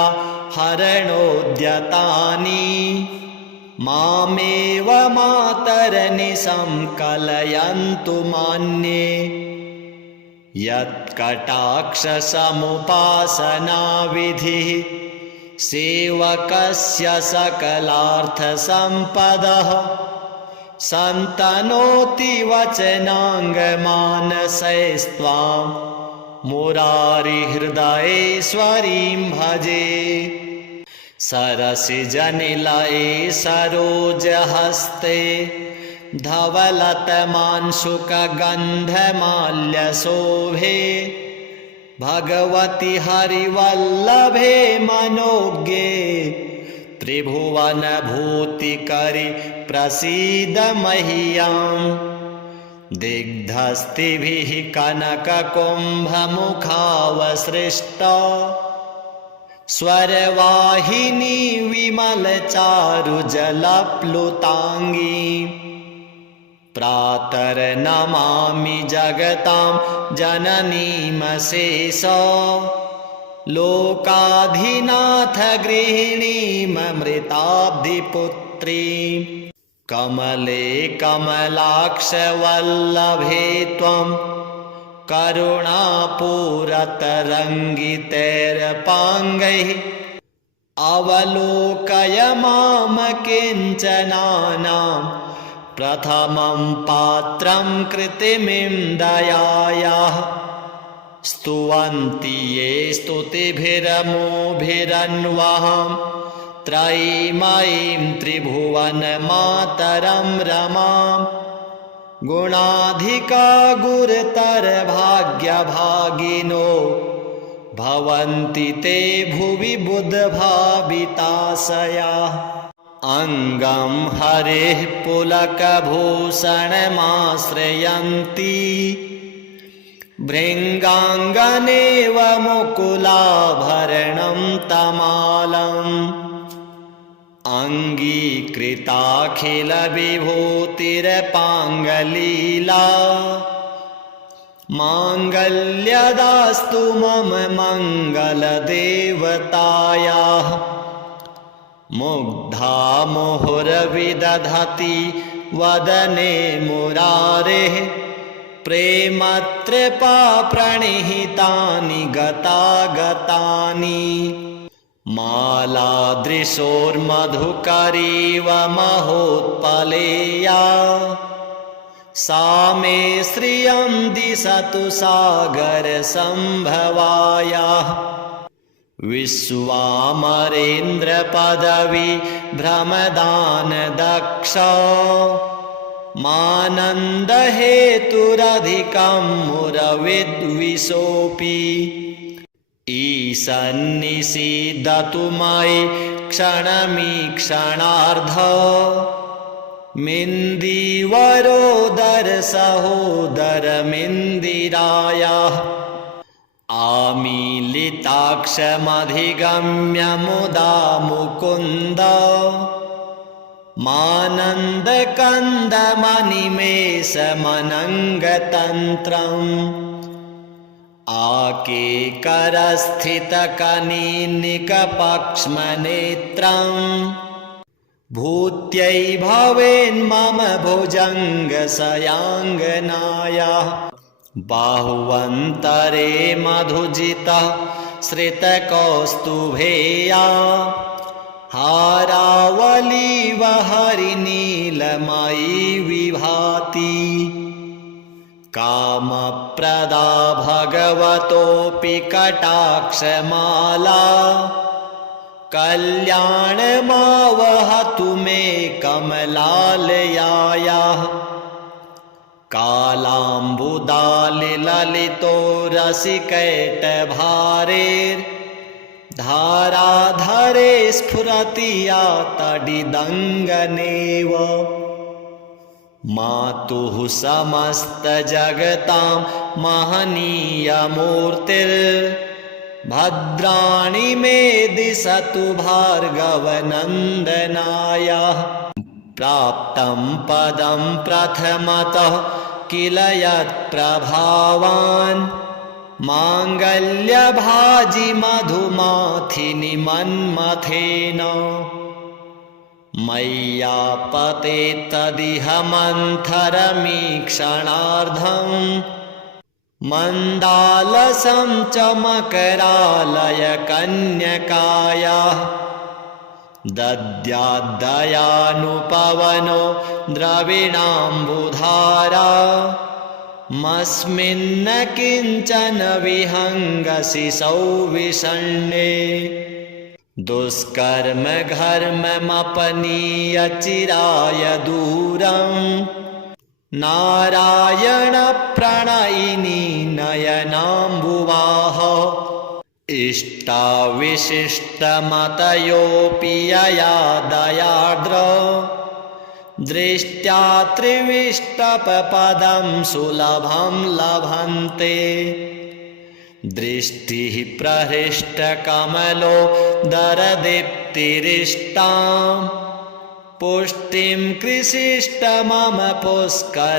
हरणोद्यतानि मामेव मातरनिशं कलयन्तु मान्ये यत्कटाक्षसमुपासनाविधिः सेवकस्य सकलार्थसम्पदः सन्तनोति वचनाङ्गमानसैस्त्वां मुरारिहृदयेश्वरीं भजे सरसिजनिलये सरोजहस्ते धवलतमांशुकगन्धमाल्यशोभे भगवति हरिवल्लभे मनोज्ञे त्रिभुवनभूतिकरि प्रसीद मह्यम् दिग्धस्तिभिः कनककुम्भमुखावसृष्टा स्वरवाहिनी विमलचारुजलप्लुताङ्गी प्रातर्नमामि जगतां जननीमशेष लोकाधिनाथ गृहिणीममृताब्धिपुत्रीं कमले कमलाक्षवल्लभे त्वं करुणापूरतरङ्गितैरपाङ्गैः अवलोकय मां किञ्चनानां प्रथमं पात्रं कृतिमिं दयायाः स्तुवन्ति ये स्तुतिभिरमोभिरन्वहं त्रयीमयीं त्रिभुवनमातरं रमां गुणाधिका गुरुतर भाग्यभागिनो भवन्ति ते भुवि बुधभाविताशयाः अङ्गं हरेः पुलकभूषणमाश्रयन्ति भृङ्गाङ्गनेव मुकुलाभरणं तमालम् अङ्गीकृताखिलविभूतिरपाङ्गलीला माङ्गल्यदास्तु मम मङ्गलदेवतायाः मुग्धा मुहुर्विदधति वदने मुरारेः प्रेमत्रपा प्रणिहितानि गतागतानि मालादृशोर्मधुकरीव महोत्पलेया सा मे श्रियं दिशतु सागरसम्भवायाः विश्वामरेन्द्रपदवी भ्रमदानदक्ष मानन्दहेतुरधिकं मुरविद्विषोऽपि ईशन्निषीदतु मयि क्षणमीक्षणार्ध मिन्दीवरोदरसहोदरमिन्दिरायाः आमीलिताक्षमधिगम्य मुदा मुकुन्द मानन्दकन्दमनिमेषमनङ्गतन्त्रम् आकेकरस्थितकनीनिकपक्ष्मनेत्रं भूत्यै भवेन्मम भुजङ्गशयाङ्गनायाः बाहुवन्तरे मधुजितः श्रितकौस्तुभेया हारावलीव हरिनीलमयी विभाति कामप्रदा भगवतोऽपि कटाक्षमाला कल्याणमावहतु मे कमलालयायाः कालाम्बुदालिललितो रसिकैटभारेर्धाराधरे स्फुरति या तडिदङ्गनेव मातुः समस्तजगतां महनीयमूर्तिर्भद्राणि मे दिशतु भार्गवनन्दनायाः प्राप्तं पदं प्रथमतः किल यत्प्रभावान् माङ्गल्यभाजि मधुमाथिनि मन्मथेन मय्यापते तदिह मन्थरमीक्षणार्धं मन्दालसं च मकरालयकन्यकायाः दद्याद्दयानुपवनो द्रविणाम्बुधारा मस्मिन्न किञ्चन विहङ्गशिशौ विषण्णे दुष्कर्म घर्ममपनीय चिराय दूरम् नारायण प्रणयिनी नयनाम्बुवाः इष्टाविशिष्टमतयोऽपि यया दयार्द्र दृष्ट्या त्रिविष्टपपदं सुलभं लभन्ते दृष्टिः प्रहृष्टकमलो दरदीप्तिरिष्टाम् पुष्टिं कृषिष्ट मम पुष्करविष्टरायाः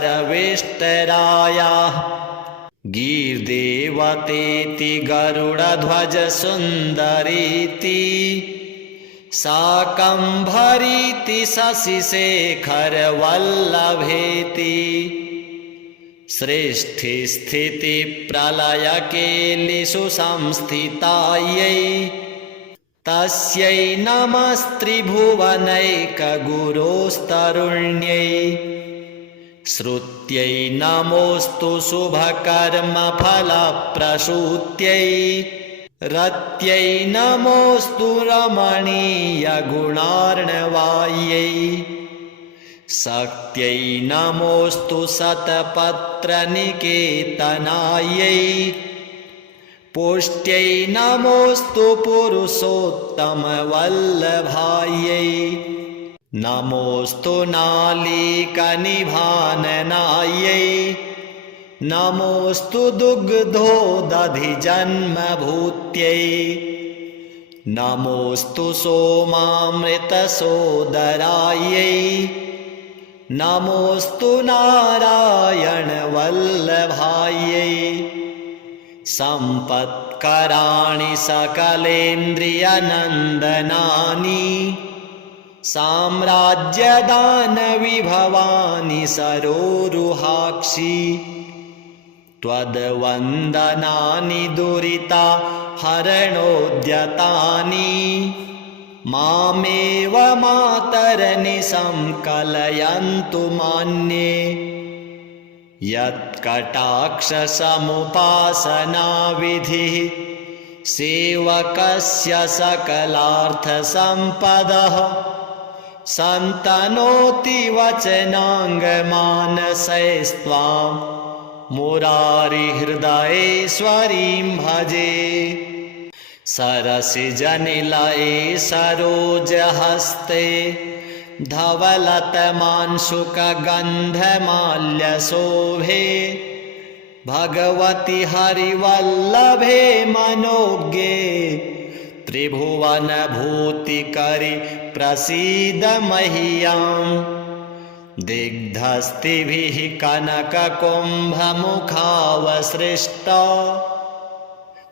गीर्देवतेति गरुडध्वज सुन्दरीति शाकम्भरीति शशिशेखरवल्लभेति सृष्टिस्थितिप्रलयकेलिषु संस्थितायै तस्यै नमस्त्रिभुवनैकगुरोस्तरुण्यै श्रुत्यै नमोऽस्तु शुभकर्मफलप्रसूत्यै रत्यै नमोऽस्तु रमणीयगुणार्णवायै शक्त्यै नमोऽस्तु शतपत्रनिकेतनायै पुष्ट्यै नमोऽस्तु पुरुषोत्तमवल्लभायै नमोऽस्तु नालीकनिभाननायै नमोऽस्तु दुग्धोदधिजन्मभूत्यै नमोऽस्तु सोमामृतसोदरायै नमोऽस्तु नारायणवल्लभायै सम्पत्कराणि सकलेन्द्रियनन्दनानि साम्राज्यदानविभवानि सरोरुहाक्षि त्वद्वन्दनानि दुरिता हरणोद्यतानि मामेव मातरनिशं कलयन्तु मान्ये यत्कटाक्षसमुपासनाविधिः सेवकस्य सकलार्थसम्पदः सन्तनोति वचनाङ्गमानसैस्त्वां मुरारिहृदयेश्वरीं भजे सरसिजनिलये सरोजहस्ते धवलतमांशुकगन्धमाल्यशोभे भगवति हरिवल्लभे मनोज्ञे त्रिभुवनभूतिकरि प्रसीद मह्यम् दिग्धस्तिभिः कनककुम्भमुखावसृष्टा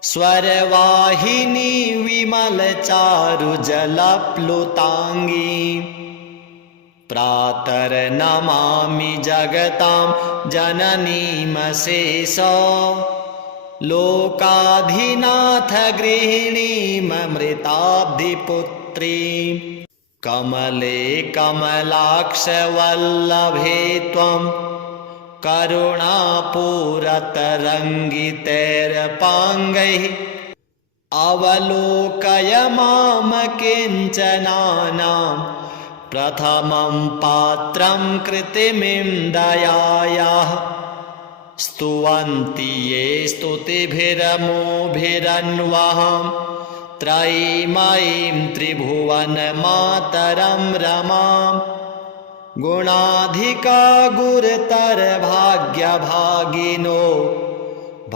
स्वरवाहिनी विमलचारुजलप्लुताङ्गी प्रातर्नमामि जगतां जननीमशेष लोकाधिनाथ गृहिणीममृताब्धिपुत्रीं कमले कमलाक्षवल्लभे त्वं करुणापूरतरङ्गितैरपाङ्गैः अवलोकय मां किञ्चनानां प्रथमं पात्रं कृतिमिं दयायाः स्तुवन्ति ये स्तुतिभिरमोभिरन्वहं त्रयीमयीं त्रिभुवनमातरं रमां गुणाधिका गुरुतरभाग्यभागिनो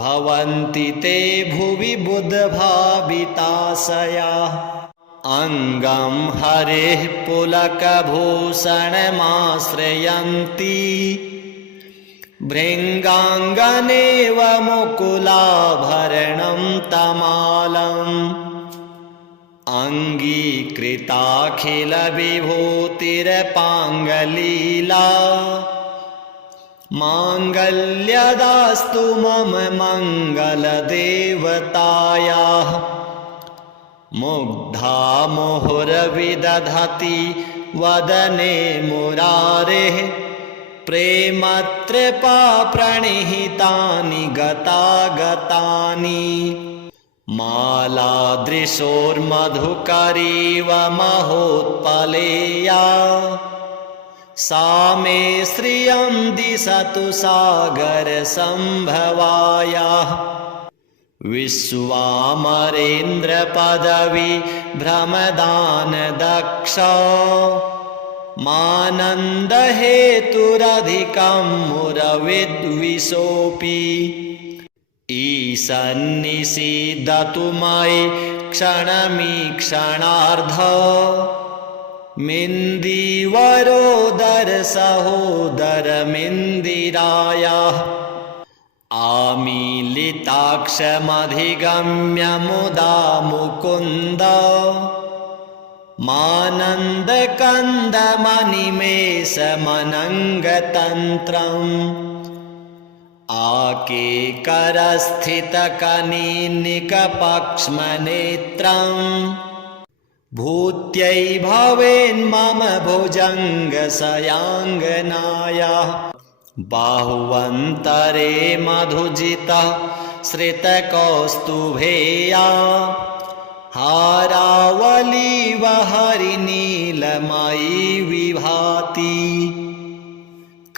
भवन्ति ते भुवि बुधभाविताशयाः अङ्गं हरेः पुलकभूषणमाश्रयन्ति भृङ्गाङ्गनेव मुकुलाभरणं तमालम् अङ्गीकृताखिलविभूतिरपाङ्गलीला माङ्गल्यदास्तु मम मङ्गलदेवतायाः मुग्धा मुहुर्विदधति वदने मुरारेः प्रेमत्रपा प्रणिहितानि गतागतानि मालादृशोर्मधुकरीव महोत्पलेया सा मे श्रियं दिशतु सागरसम्भवायाः विश्वामरेन्द्रपदवी भ्रमदानदक्ष मानन्दहेतुरधिकं मुरविद्विषोऽपि ईशन्निषीदतु मयि क्षणमीक्षणार्ध मिन्दीवरोदरसहोदरमिन्दिरायाः आमीलिताक्षमधिगम्य मुदा मुकुन्द मानन्दकन्दमनिमेषमनङ्गतन्त्रम् आकेकरस्थितकनीनिकपक्ष्मनेत्रम् भूत्यै भवेन्मम भुजङ्गशयाङ्गनायाः बाहुवन्तरे मधुजितः श्रितकौस्तुभेया हारावलीव हरिनीलमयी विभाति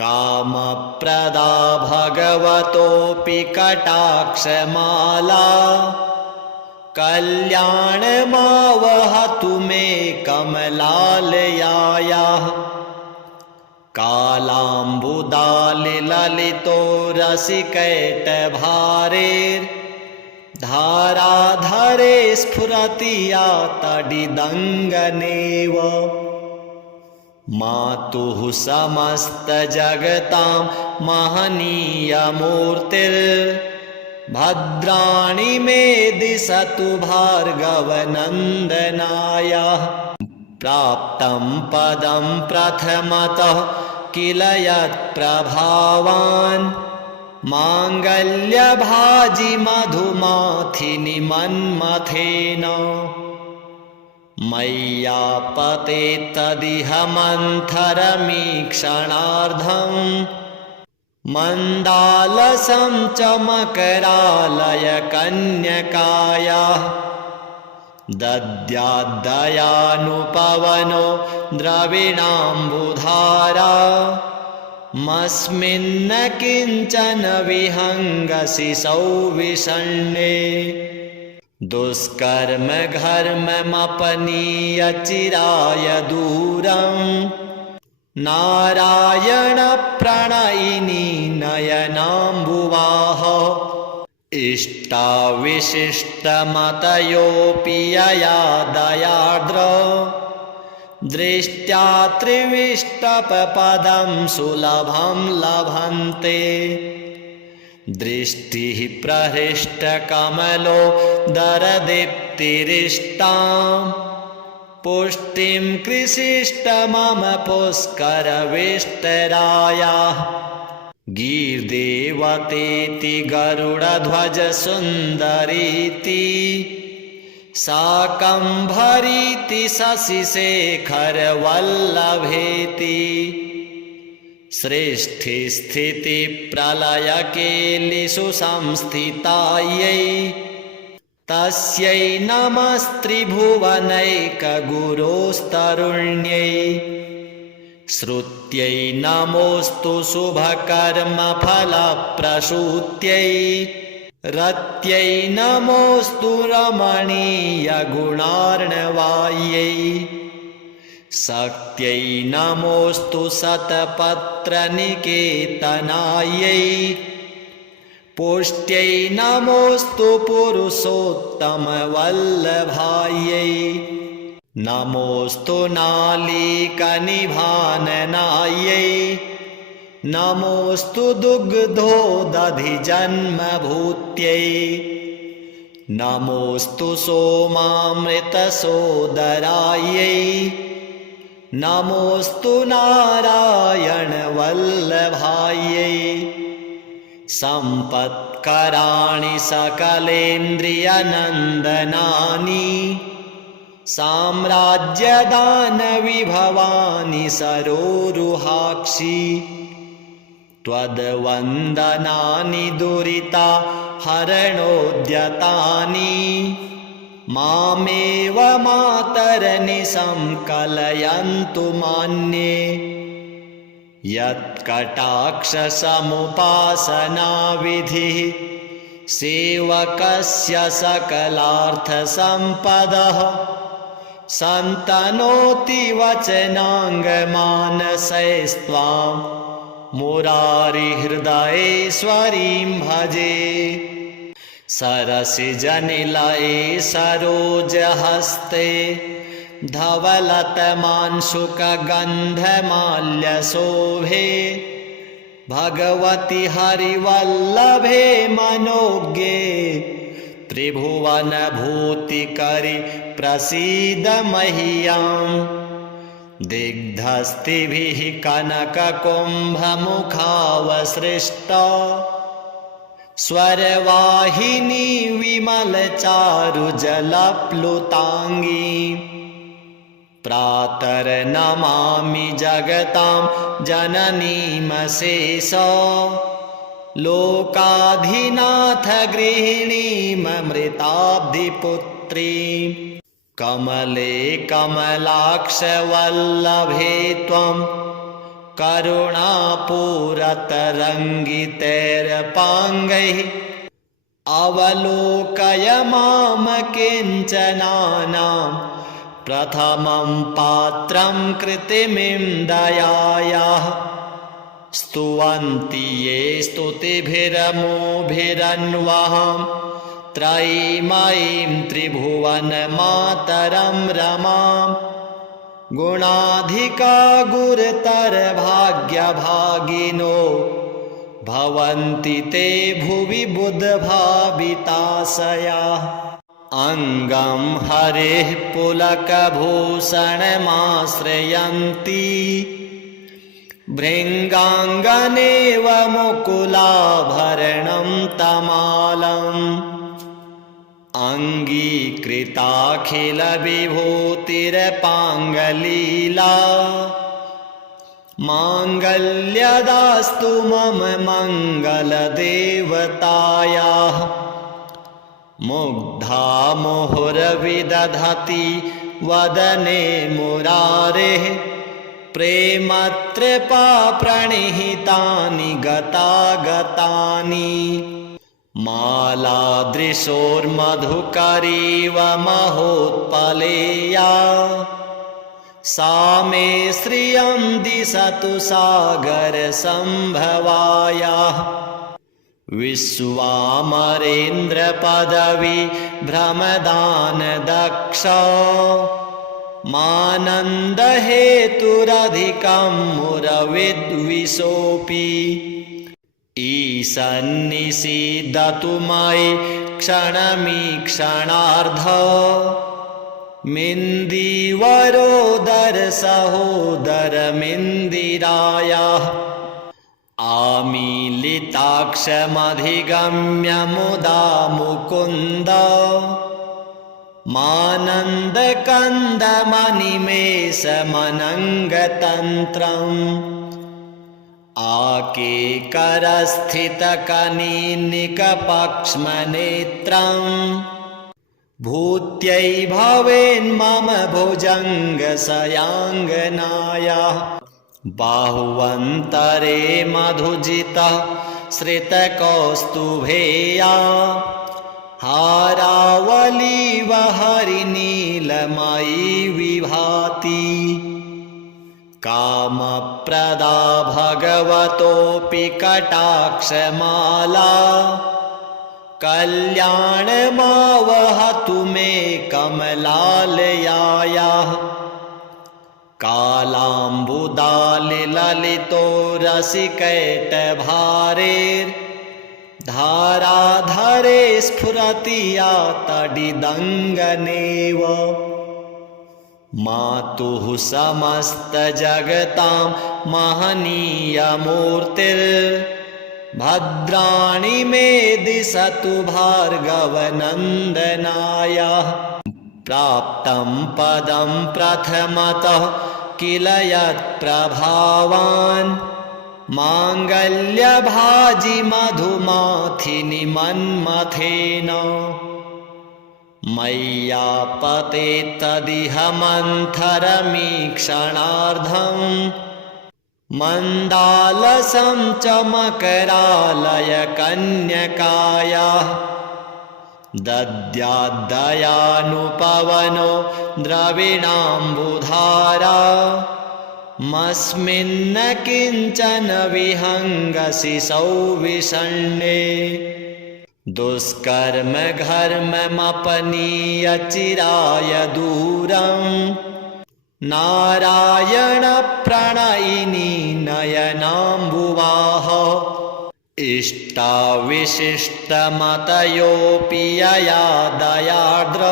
कामप्रदा भगवतोऽपि कटाक्षमाला कल्याणमावहतु मे कमलालयायाः कालाम्बुदालिललितो रसिकैटभारेर्धाराधरे स्फुरति या तडिदङ्गनेव मातुः समस्तजगतां महनीयमूर्तिर्भद्राणि मे दिशतु भार्गवनन्दनायाः प्राप्तं पदं प्रथमतः किल यत्प्रभावान् माङ्गल्यभाजि मधुमाथिनि मन्मथेन मय्यापते तदिह मन्थरमीक्षणार्धं मन्दालसं च मकरालयकन्यकायाः दद्याद्दयानुपवनो द्रविणाम्बुधारा मस्मिन्न किञ्चन विहङ्गशिशौ विषण्णे दुष्कर्म घर्ममपनीय चिराय दूरं नारायण प्रणयिनी नयनाम्बुवाः इष्टाविशिष्टमतयोऽपि यया दयार्द्र दृष्ट्या त्रिविष्टपपदं सुलभं लभन्ते दृष्टिः प्रहृष्टकमलो दरदीप्तिरिष्टां पुष्टिं कृषिष्ट मम पुष्करविष्टरायाः गीर्देवतेति गरुडध्वजसुन्दरीति शाकम्भरीति शशिशेखरवल्लभेति सृष्टिस्थितिप्रलयकेलिषु संस्थितायै तस्यै नमस्त्रिभुवनैकगुरोस्तरुण्यै श्रुत्यै नमोऽस्तु शुभकर्मफलप्रसूत्यै रत्यै नमोऽस्तु रमणीयगुणार्णवायै शक्त्यै नमोऽस्तु शतपत्रनिकेतनायै पुष्ट्यै नमोऽस्तु पुरुषोत्तमवल्लभायै नमोऽस्तु नालीकनिभाननायै नमोऽस्तु दुग्धोदधिजन्मभूत्यै नमोऽस्तु सोमामृतसोदरायै नमोऽस्तु नारायणवल्लभायै सम्पत्कराणि सकलेन्द्रियनन्दनानि साम्राज्यदानविभवानि सरोरुहाक्षि त्वद्वन्दनानि दुरिता हरणोद्यतानि मामेव मातरनिशं कलयन्तु मान्ये यत्कटाक्षसमुपासनाविधिः सेवकस्य सकलार्थसम्पदः सन्तनोति वचनाङ्गमानसैस्त्वां मुरारिहृदयेश्वरीं भजे सरसिजनिलये सरोजहस्ते धवलतमांशुकगन्धमाल्यशोभे भगवति हरिवल्लभे मनोज्ञे त्रिभुवनभूतिकरि प्रसीद मह्यम् दिग्धस्तिभिः कनककुम्भमुखावसृष्टा स्वरवाहिनी विमलचारुजलप्लुताङ्गी प्रातर्नमामि जगतां जननीमशेष लोकाधिनाथ गृहिणीममृताब्धिपुत्रीं कमले कमलाक्षवल्लभे त्वं करुणापूरतरङ्गितैरपाङ्गैः अवलोकय मां किञ्चनानां प्रथमं पात्रं कृतिमिं दयायाः स्तुवन्ति ये स्तुतिभिरमोभिरन्वहं त्रयीमयीं त्रिभुवनमातरं रमां गुणाधिका गुरुतरभाग्यभागिनो भवन्ति ते भुवि बुधभाविताशयाः अङ्गं हरेः पुलकभूषणमाश्रयन्ति भृङ्गाङ्गनेव मुकुलाभरणं तमालम् अङ्गीकृताखिलविभूतिरपाङ्गलीला माङ्गल्यदास्तु मम मङ्गलदेवतायाः मुग्धा मुहुर्विदधति वदने मुरारेः प्रेमत्रपा प्रणिहितानि गतागतानि मालादृशोर्मधुकरीव महोत्पलेया सा मे श्रियं दिशतु सागरसम्भवायाः विश्वामरेन्द्रपदवी भ्रमदानदक्ष मानन्दहेतुरधिकं मुरविद्विषोऽपि ईशन्निषीदतु मयि क्षणमीक्षणार्ध मिन्दीवरोदरसहोदरमिन्दिरायाः आमीलिताक्षमधिगम्य मुदा मुकुन्द मानन्दकन्दमनिमेषमनङ्गतन्त्रम् आकेकरस्थितकनीनिकपक्ष्मनेत्रम् भूत्यै भवेन्मम भुजङ्गशयाङ्गनायाः बाहुवन्तरे मधुजितः श्रितकौस्तुभेया हारावलीव हरिनीलमयी विभाति कामप्रदा भगवतोऽपि कटाक्षमाला कल्याणमावहतु मे कमलालयायाः कालाम्बुदालिललितो रसिकैटभारेर्धाराधरे स्फुरति या तडिदङ्गनेव मातुः समस्तजगतां महनीयमूर्तिर्भद्राणि मे दिशतु भार्गवनन्दनायाः प्राप्तं पदं प्रथमतः किल यत्प्रभावान् माङ्गल्यभाजि मधुमाथिनि मन्मथेन मय्यापते तदिह मन्थरमीक्षणार्धम् मन्दालसं च मकरालय कन्यकायाः दद्याद्दयानुपवनो द्रविणाम्बुधारा मस्मिन्न किञ्चन विहङ्गसि सौविषण्णे दुष्कर्म घर्ममपनीय चिराय दूरम् नारायण प्रणयिनी नयनाम्बुवाः इष्टाविशिष्टमतयोऽपि यया दयार्द्र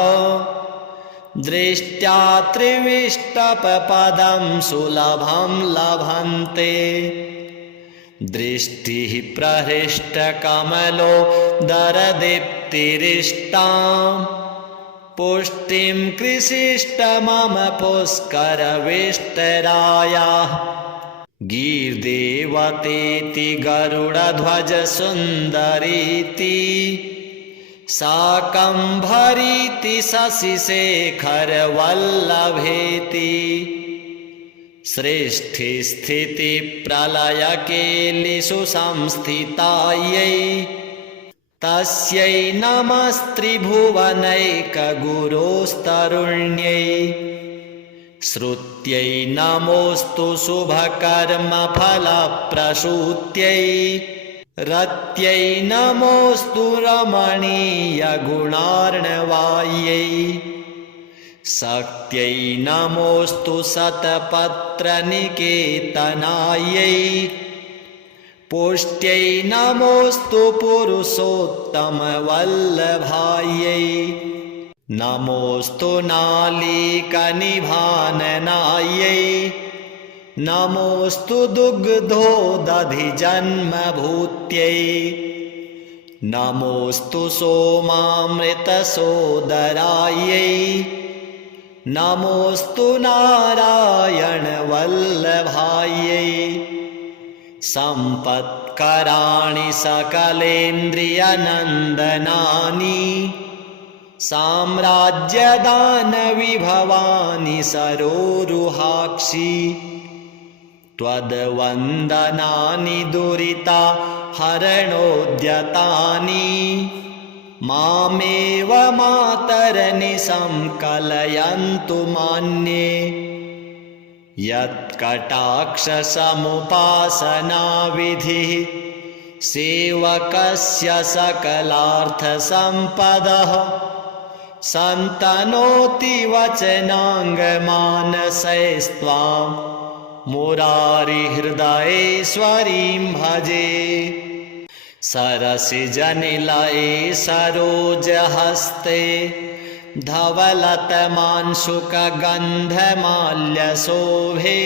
दृष्ट्या त्रिविष्टपपदं सुलभं लभन्ते दृष्टिः प्रहृष्टकमलो दरदीप्तिरिष्टाम् पुष्टिं कृषिष्ट मम पुष्करविष्टरायाः गीर्देवतेति गरुडध्वज सुन्दरीति शाकम्भरीति शशिशेखरवल्लभेति सृष्टिस्थितिप्रलयकेलिषु संस्थितायै तस्यै नमस्त्रिभुवनैकगुरोस्तरुण्यै श्रुत्यै नमोऽस्तु शुभकर्मफलप्रसूत्यै रत्यै नमोऽस्तु रमणीयगुणार्णवायै शक्त्यै नमोऽस्तु शतपत्रनिकेतनायै पुष्ट्यै नमोऽस्तु पुरुषोत्तमवल्लभायै नमोऽस्तु नालीकनिभाननायै नमोऽस्तु दुग्धोदधिजन्मभूत्यै नमोऽस्तु सोमामृतसोदरायै नमोऽस्तु नारायणवल्लभायै सम्पत्कराणि सकलेन्द्रियनन्दनानि साम्राज्यदानविभवानि सरोरुहाक्षि त्वद्वन्दनानि दुरिता हरणोद्यतानि मामेव मातरनिशं कलयन्तु मान्ये यत्कटाक्षसमुपासनाविधिः सेवकस्य सकलार्थसम्पदः सन्तनोति वचनाङ्गमानसैस्त्वां मुरारिहृदयेश्वरीं भजे सरसिजनिलये सरोजहस्ते धवलतमांशुकगन्धमाल्यशोभे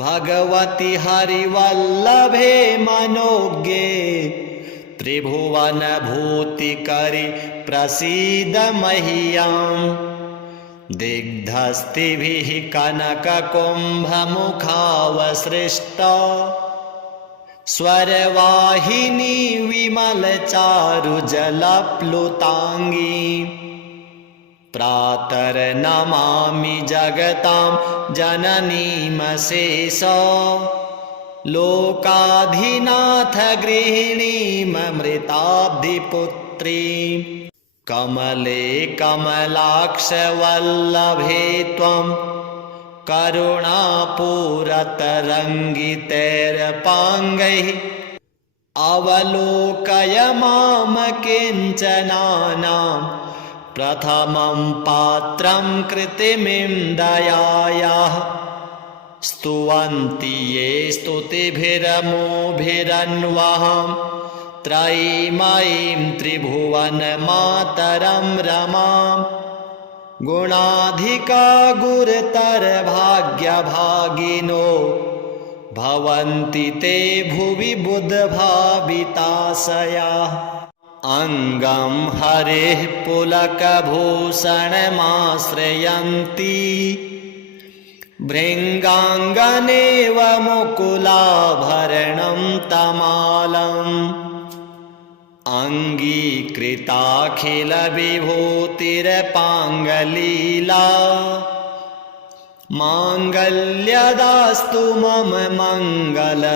भगवति हरिवल्लभे मनोज्ञे त्रिभुवनभूतिकरि प्रसीद मह्यम् दिग्धस्तिभिः कनककुम्भमुखावसृष्टा स्वरवाहिनी विमलचारुजलप्लुताङ्गी प्रातर्नमामि जगतां जननीमशेष लोकाधिनाथ गृहिणीममृताब्धिपुत्रीं कमले कमलाक्षवल्लभे त्वं करुणापूरतरङ्गितैरपाङ्गैः अवलोकय माम किञ्चनानां प्रथमं पात्रं कृतिमिं दयायाः स्तुवन्ति ये स्तुतिभिरमोभिरन्वहं त्रयीमयीं त्रिभुवनमातरं रमां गुणाधिका गुरुतरभाग्यभागिनो भवन्ति ते भुवि बुधभाविताशयाः अङ्गं हरेः पुलकभूषणमाश्रयन्ति भृङ्गाङ्गनेव मुकुलाभरणं तमालम् अङ्गीकृताखिलविभूतिरपाङ्गलीला माङ्गल्यदास्तु मम मङ्गलदेवतायाः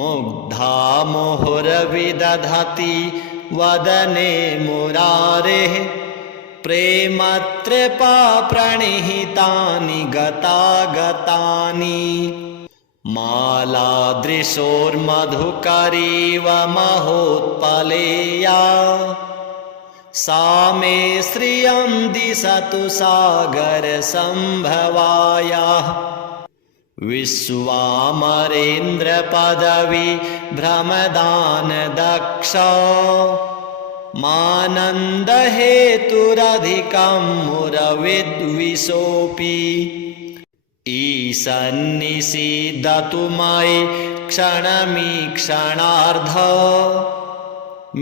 मुग्धा मुहुर्विदधति वदने मुरारेः प्रेमत्रपा प्रणिहितानि गतागतानि मालादृशोर्मधुकरीव महोत्पलेया सा मे श्रियं दिशतु सागरसम्भवायाः विश्वामरेन्द्रपदवी भ्रमदानदक्ष मानन्दहेतुरधिकं मुरविद्विषोऽपि ईशन्निषीदतु मयि क्षणमीक्षणार्ध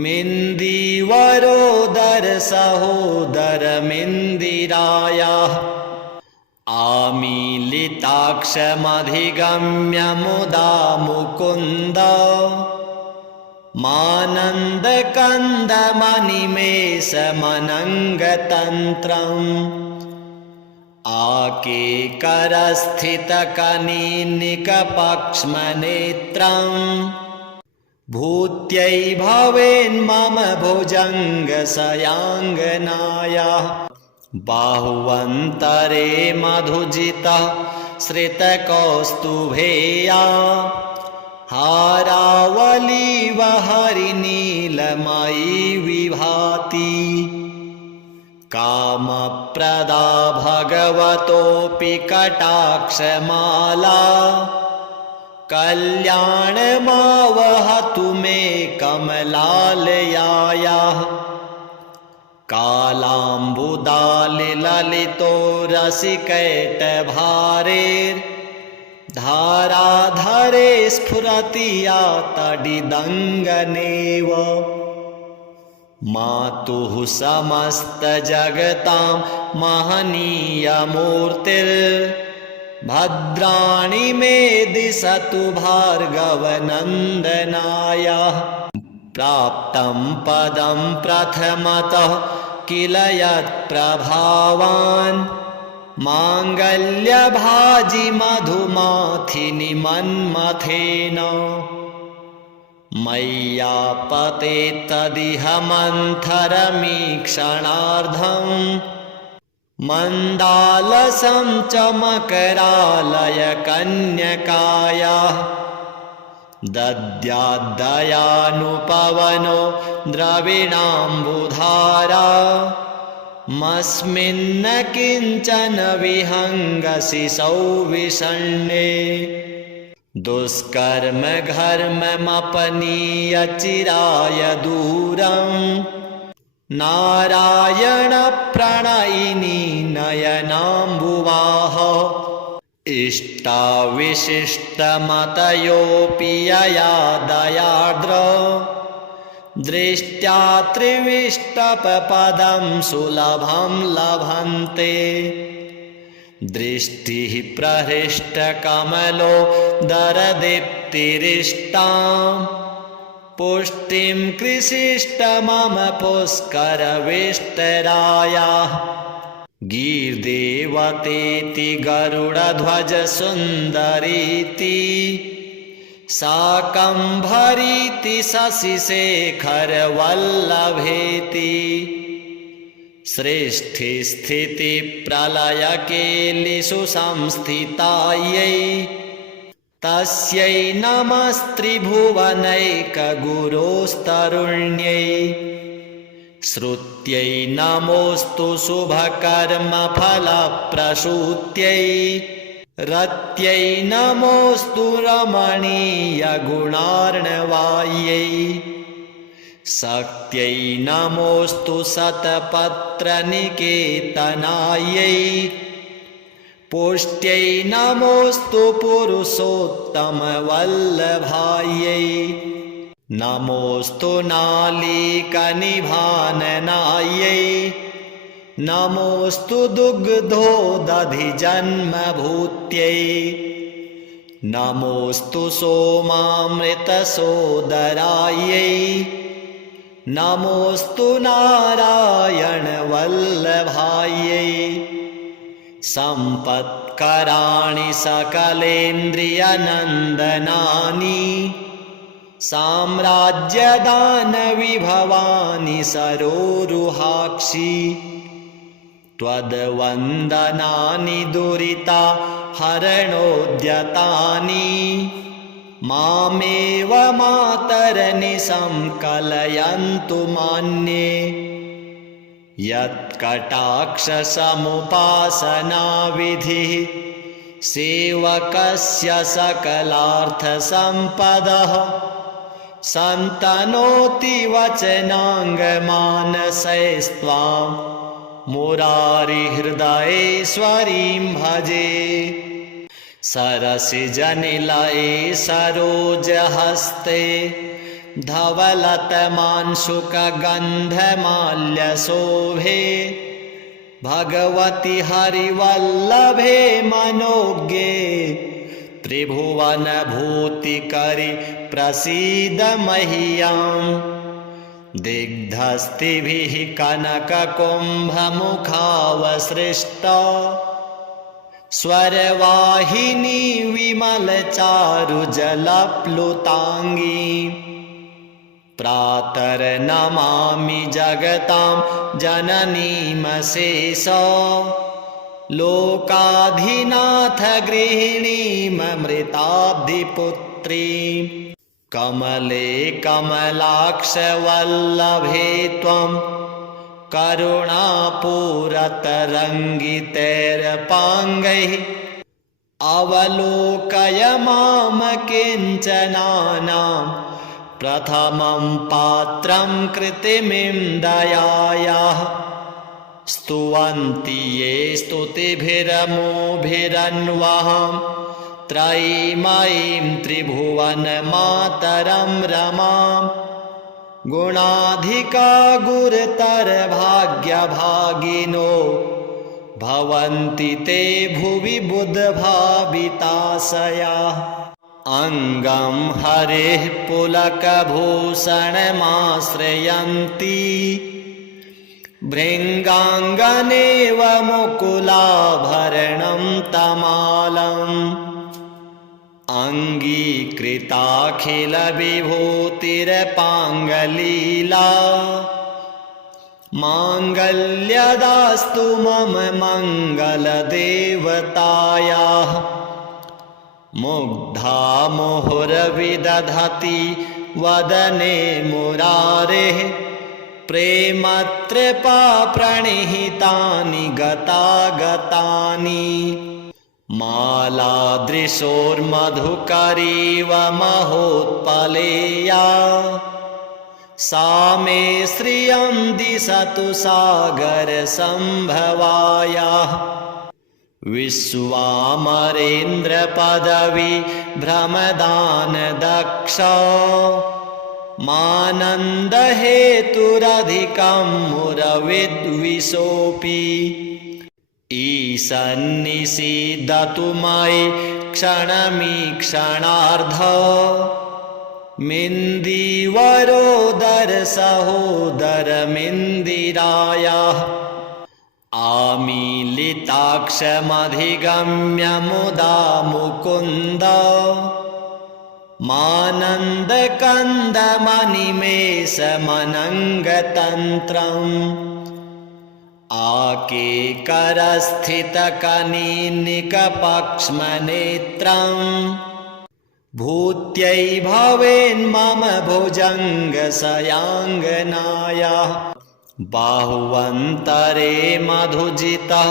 मिन्दीवरोदरसहोदरमिन्दिरायाः आमीलिताक्षमधिगम्य मुदा मुकुन्द मानन्दकन्दमनिमेषमनङ्गतन्त्रम् आकेकरस्थितकनीनिकपक्ष्मनेत्रम् भूत्यै भवेन्मम भुजङ्गशयाङ्गनायाः बाहुवन्तरे मधुजितः श्रितकौस्तुभेया हारावलीव हरिनीलमयी विभाति कामप्रदा भगवतोऽपि कटाक्षमाला कल्याणमावहतु मे कमलालयायाः कालाम्बुदालिललितो रसिकैटभारेर्धाराधरे स्फुरति या तडिदङ्गनेव मातुः समस्तजगतां महनीयमूर्तिर्भद्राणि मे दिशतु भार्गवनन्दनायाः प्राप्तं पदं प्रथमतः किल यत्प्रभावान् माङ्गल्यभाजि मधुमाथिनि मन्मथेन मय्यापते तदिह मन्थरमीक्षणार्धम् मन्दालसं च मकरालयकन्यकायाः दद्याद्दयानुपवनो द्रविणाम्बुधारा मस्मिन्न किञ्चन विहङ्गशिशौ विषण्णे दुष्कर्म घर्ममपनीय चिराय दूरम् नारायण प्रणयिनी नयनाम्बुवाः इष्टाविशिष्टमतयोऽपि यया दयार्द्र दृष्ट्या त्रिविष्टपपदं सुलभं लभन्ते दृष्टिः प्रहृष्टकमलो दरदीप्तिरिष्टाम् पुष्टिं कृषिष्ट मम पुष्करविष्टरायाः गीर्देवतेति गरुडध्वज सुन्दरीति शाकम्भरीति शशिशेखरवल्लभेति सृष्टिस्थितिप्रलयकेलिषु संस्थितायै तस्यै नमस्त्रिभुवनैकगुरोस्तरुण्यै श्रुत्यै नमोऽस्तु शुभकर्मफलप्रसूत्यै रत्यै नमोऽस्तु रमणीयगुणार्णवायै शक्त्यै नमोऽस्तु शतपत्रनिकेतनायै पुष्ट्यै नमोऽस्तु पुरुषोत्तमवल्लभायै नमोऽस्तु नालीकनिभाननायै नमोऽस्तु दुग्धोदधिजन्मभूत्यै नमोऽस्तु सोमामृतसोदरायै नमोऽस्तु नारायणवल्लभायै सम्पत्कराणि सकलेन्द्रियनन्दनानि साम्राज्यदानविभवानि सरोरुहाक्षि त्वद्वन्दनानि दुरिता हरणोद्यतानि मामेव मातरनिशं कलयन्तु मान्ये यत्कटाक्षसमुपासनाविधिः सेवकस्य सकलार्थसम्पदः सन्तनोति वचनाङ्गमानसैस्त्वां मुरारिहृदयेश्वरीं भजे सरसिजनिलये सरोजहस्ते धवलतमांशुकगन्धमाल्यशोभे भगवति हरिवल्लभे मनोज्ञे त्रिभुवनभूतिकरि प्रसीद मह्यम् दिग्धस्तिभिः कनककुम्भमुखावसृष्टा स्वरवाहिनी विमलचारुजलप्लुताङ्गी प्रातर्नमामि जगतां जननीमशेष लोकाधिनाथ गृहिणीममृताब्धिपुत्रीं कमले कमलाक्षवल्लभे त्वं करुणापूरतरङ्गितैरपाङ्गैः अवलोकय मां किञ्चनानां प्रथमं पात्रं कृतिमिं दयायाः स्तुवन्ति ये स्तुतिभिरमोभिरन्वहं त्रयीमयीं त्रिभुवनमातरं रमां गुणाधिका गुरुतरभाग्यभागिनो भवन्ति ते भुवि बुधभाविताशयाः अङ्गं हरेः पुलकभूषणमाश्रयन्ति भृङ्गाङ्गनेव मुकुलाभरणं तमालम् अङ्गीकृताखिलविभूतिरपाङ्गलीला माङ्गल्यदास्तु मम मङ्गलदेवतायाः मुग्धा मुहुर्विदधति वदने मुरारेः प्रेमत्रपा प्रणिहितानि गतागतानि मालादृशोर्मधुकरीव महोत्पलेया सा मे श्रियं दिशतु सागरसम्भवायाः विश्वामरेन्द्रपदवी भ्रमदानदक्ष मानन्दहेतुरधिकं मुरविद्विषोऽपि ईशन्निषीदतु मयि क्षणमीक्षणार्ध मिन्दीवरोदरसहोदरमिन्दिरायाः आमीलिताक्षमधिगम्य मुदा मुकुन्द मानन्दकन्दमनिमेषमनङ्गतन्त्रम् आकेकरस्थितकनीनिकपक्ष्मनेत्रम् भूत्यै भवेन्मम भुजङ्गशयाङ्गनायाः बाहुवन्तरे मधुजितः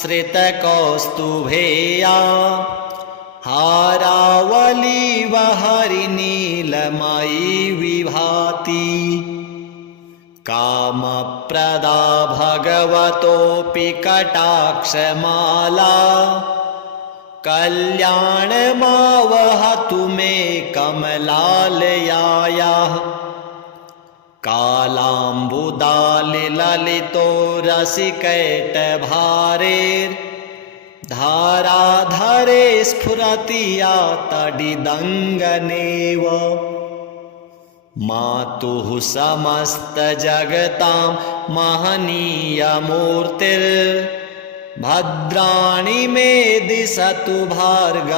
श्रितकौस्तुभेया हारावलीव हरिनीलमयी विभाति कामप्रदा भगवतोऽपि कटाक्षमाला कल्याणमावहतु मे कमलालयायाः कालाम्बुदालिललिताक्षमालां ललितो रसिकैटभारेर्धाराधरे स्फुरति या तडिदङ्गनेव मातुः समस्तजगतां महनीयमूर्तिर्भद्राणि मे दिशतु भार्गवनन्दनाय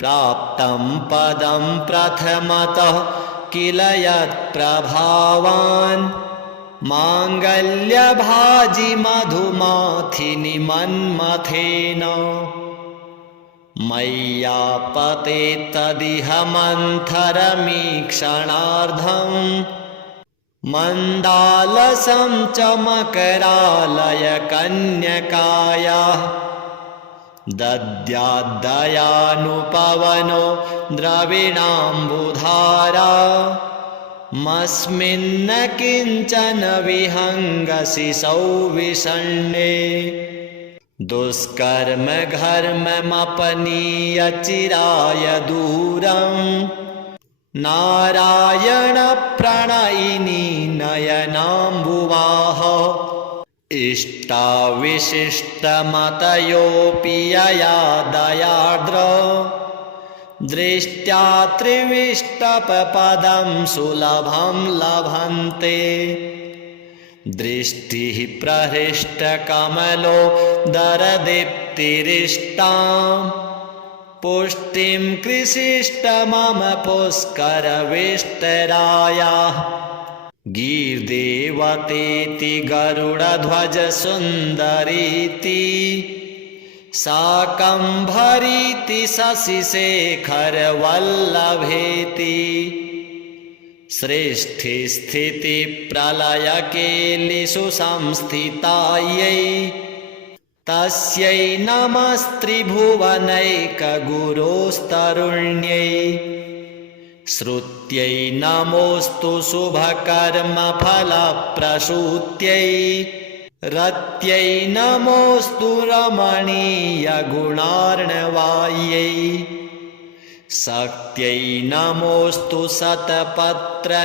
प्राप्तं पदं प्रथमतः किल यत्प्रभावान् माङ्गल्यभाजि मधुमाथिनि मन्मथेन मय्यापते तदिह मन्थरमीक्षणार्धं मन्दालसं च मकरालयकन्यकायाः दद्याद्दयानुपवनो द्रविणाम्बुधारा मस्मिन्न किञ्चन विहङ्गसि सौविषण्णे दुष्कर्म घर्ममपनीय चिराय दूरं नारायण प्रणयिनी नयनाम्बुवाः इष्टाविशिष्टमतयोऽपि यया दयार्द्र दृष्ट्या त्रिविष्टपपदं सुलभं लभन्ते दृष्टिः प्रहृष्टकमलो दरदीप्तिरिष्टां पुष्टिं कृषिष्ट मम पुष्करविष्टरायाः गीर्देवतेति गरुडध्वजसुन्दरीति शाकम्भरीति शशिशेखरवल्लभेति सृष्टिस्थितिप्रलयकेलिषु संस्थितायै तस्यै नमस्त्रिभुवनैकगुरोस्तरुण्यै श्रुत्यै नमोऽस्तु शुभकर्मफलप्रसूत्यै रत्यै नमोऽस्तु रमणीयगुणार्णवायै शक्त्यै नमोऽस्तु शतपत्रनिकेतनायै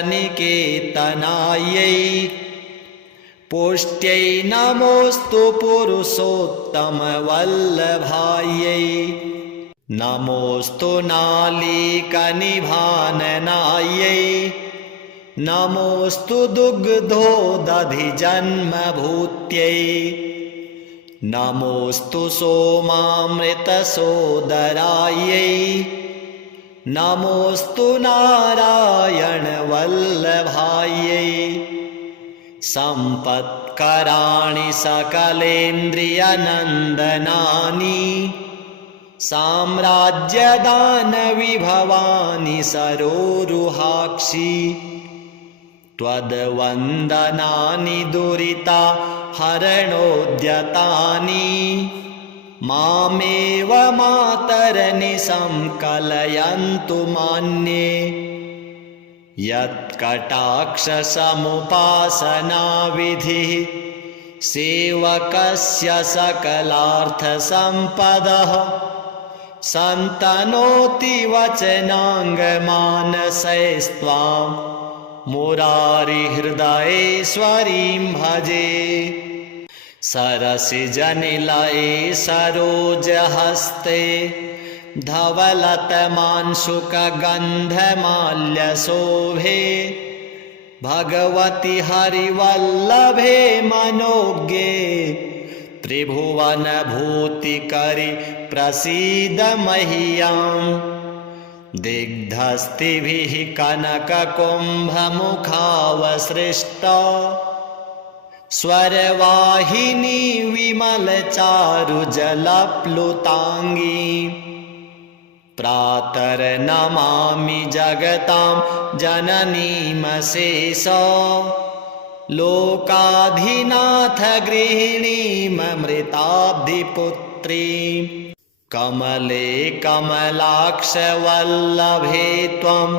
पुष्ट्यै नमोऽस्तु पुरुषोत्तमवल्लभायै नमोऽस्तु नालीकनिभाननायै नमोऽस्तु दुग्धोदधिजन्मभूत्यै नमोऽस्तु सोमामृतसोदरायै नमोऽस्तु नारायणवल्लभायै सम्पत्कराणि सकलेन्द्रियनन्दनानि साम्राज्यदानविभवानि सरोरुहाक्षि त्वद्वन्दनानि दुरिता हरणोद्यतानि मामेव मातरनिशं कलयन्तु मान्ये यत्कटाक्षसमुपासनाविधिः सेवकस्य सकलार्थसम्पदः सन्तनोति वचनाङ्गमानसैस्त्वां मुरारिहृदयेश्वरीं भजे सरसिजनिलये सरोजहस्ते धवलतमांशुकगन्धमाल्यशोभे भगवति हरिवल्लभे मनोज्ञे त्रिभुवनभूतिकरि प्रसीद मह्यम् दिग्धस्तिभिः कनककुम्भमुखावसृष्टा स्वरवाहिनी विमलचारुजलप्लुताङ्गी प्रातर्नमामि जगतां जननीमशेष लोकाधिनाथ गृहिणीममृताब्धिपुत्रीं कमले कमलाक्षवल्लभे त्वं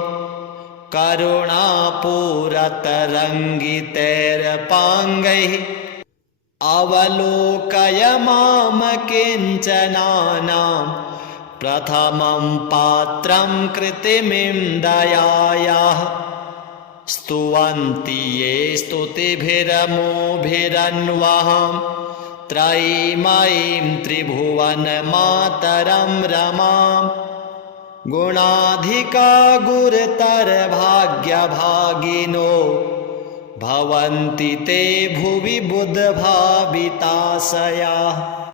करुणापूरतरङ्गितैरपाङ्गैः अवलोकय मां किञ्चनानां प्रथमं पात्रं कृतिमिं दयायाः स्तुवन्ति ये स्तुतिभिरमोभिरन्वहं त्रयीमयीं त्रिभुवनमातरं रमां गुणाधिका गुरुतरभाग्यभागिनो भवन्ति ते भुवि बुधभाविताशयाः।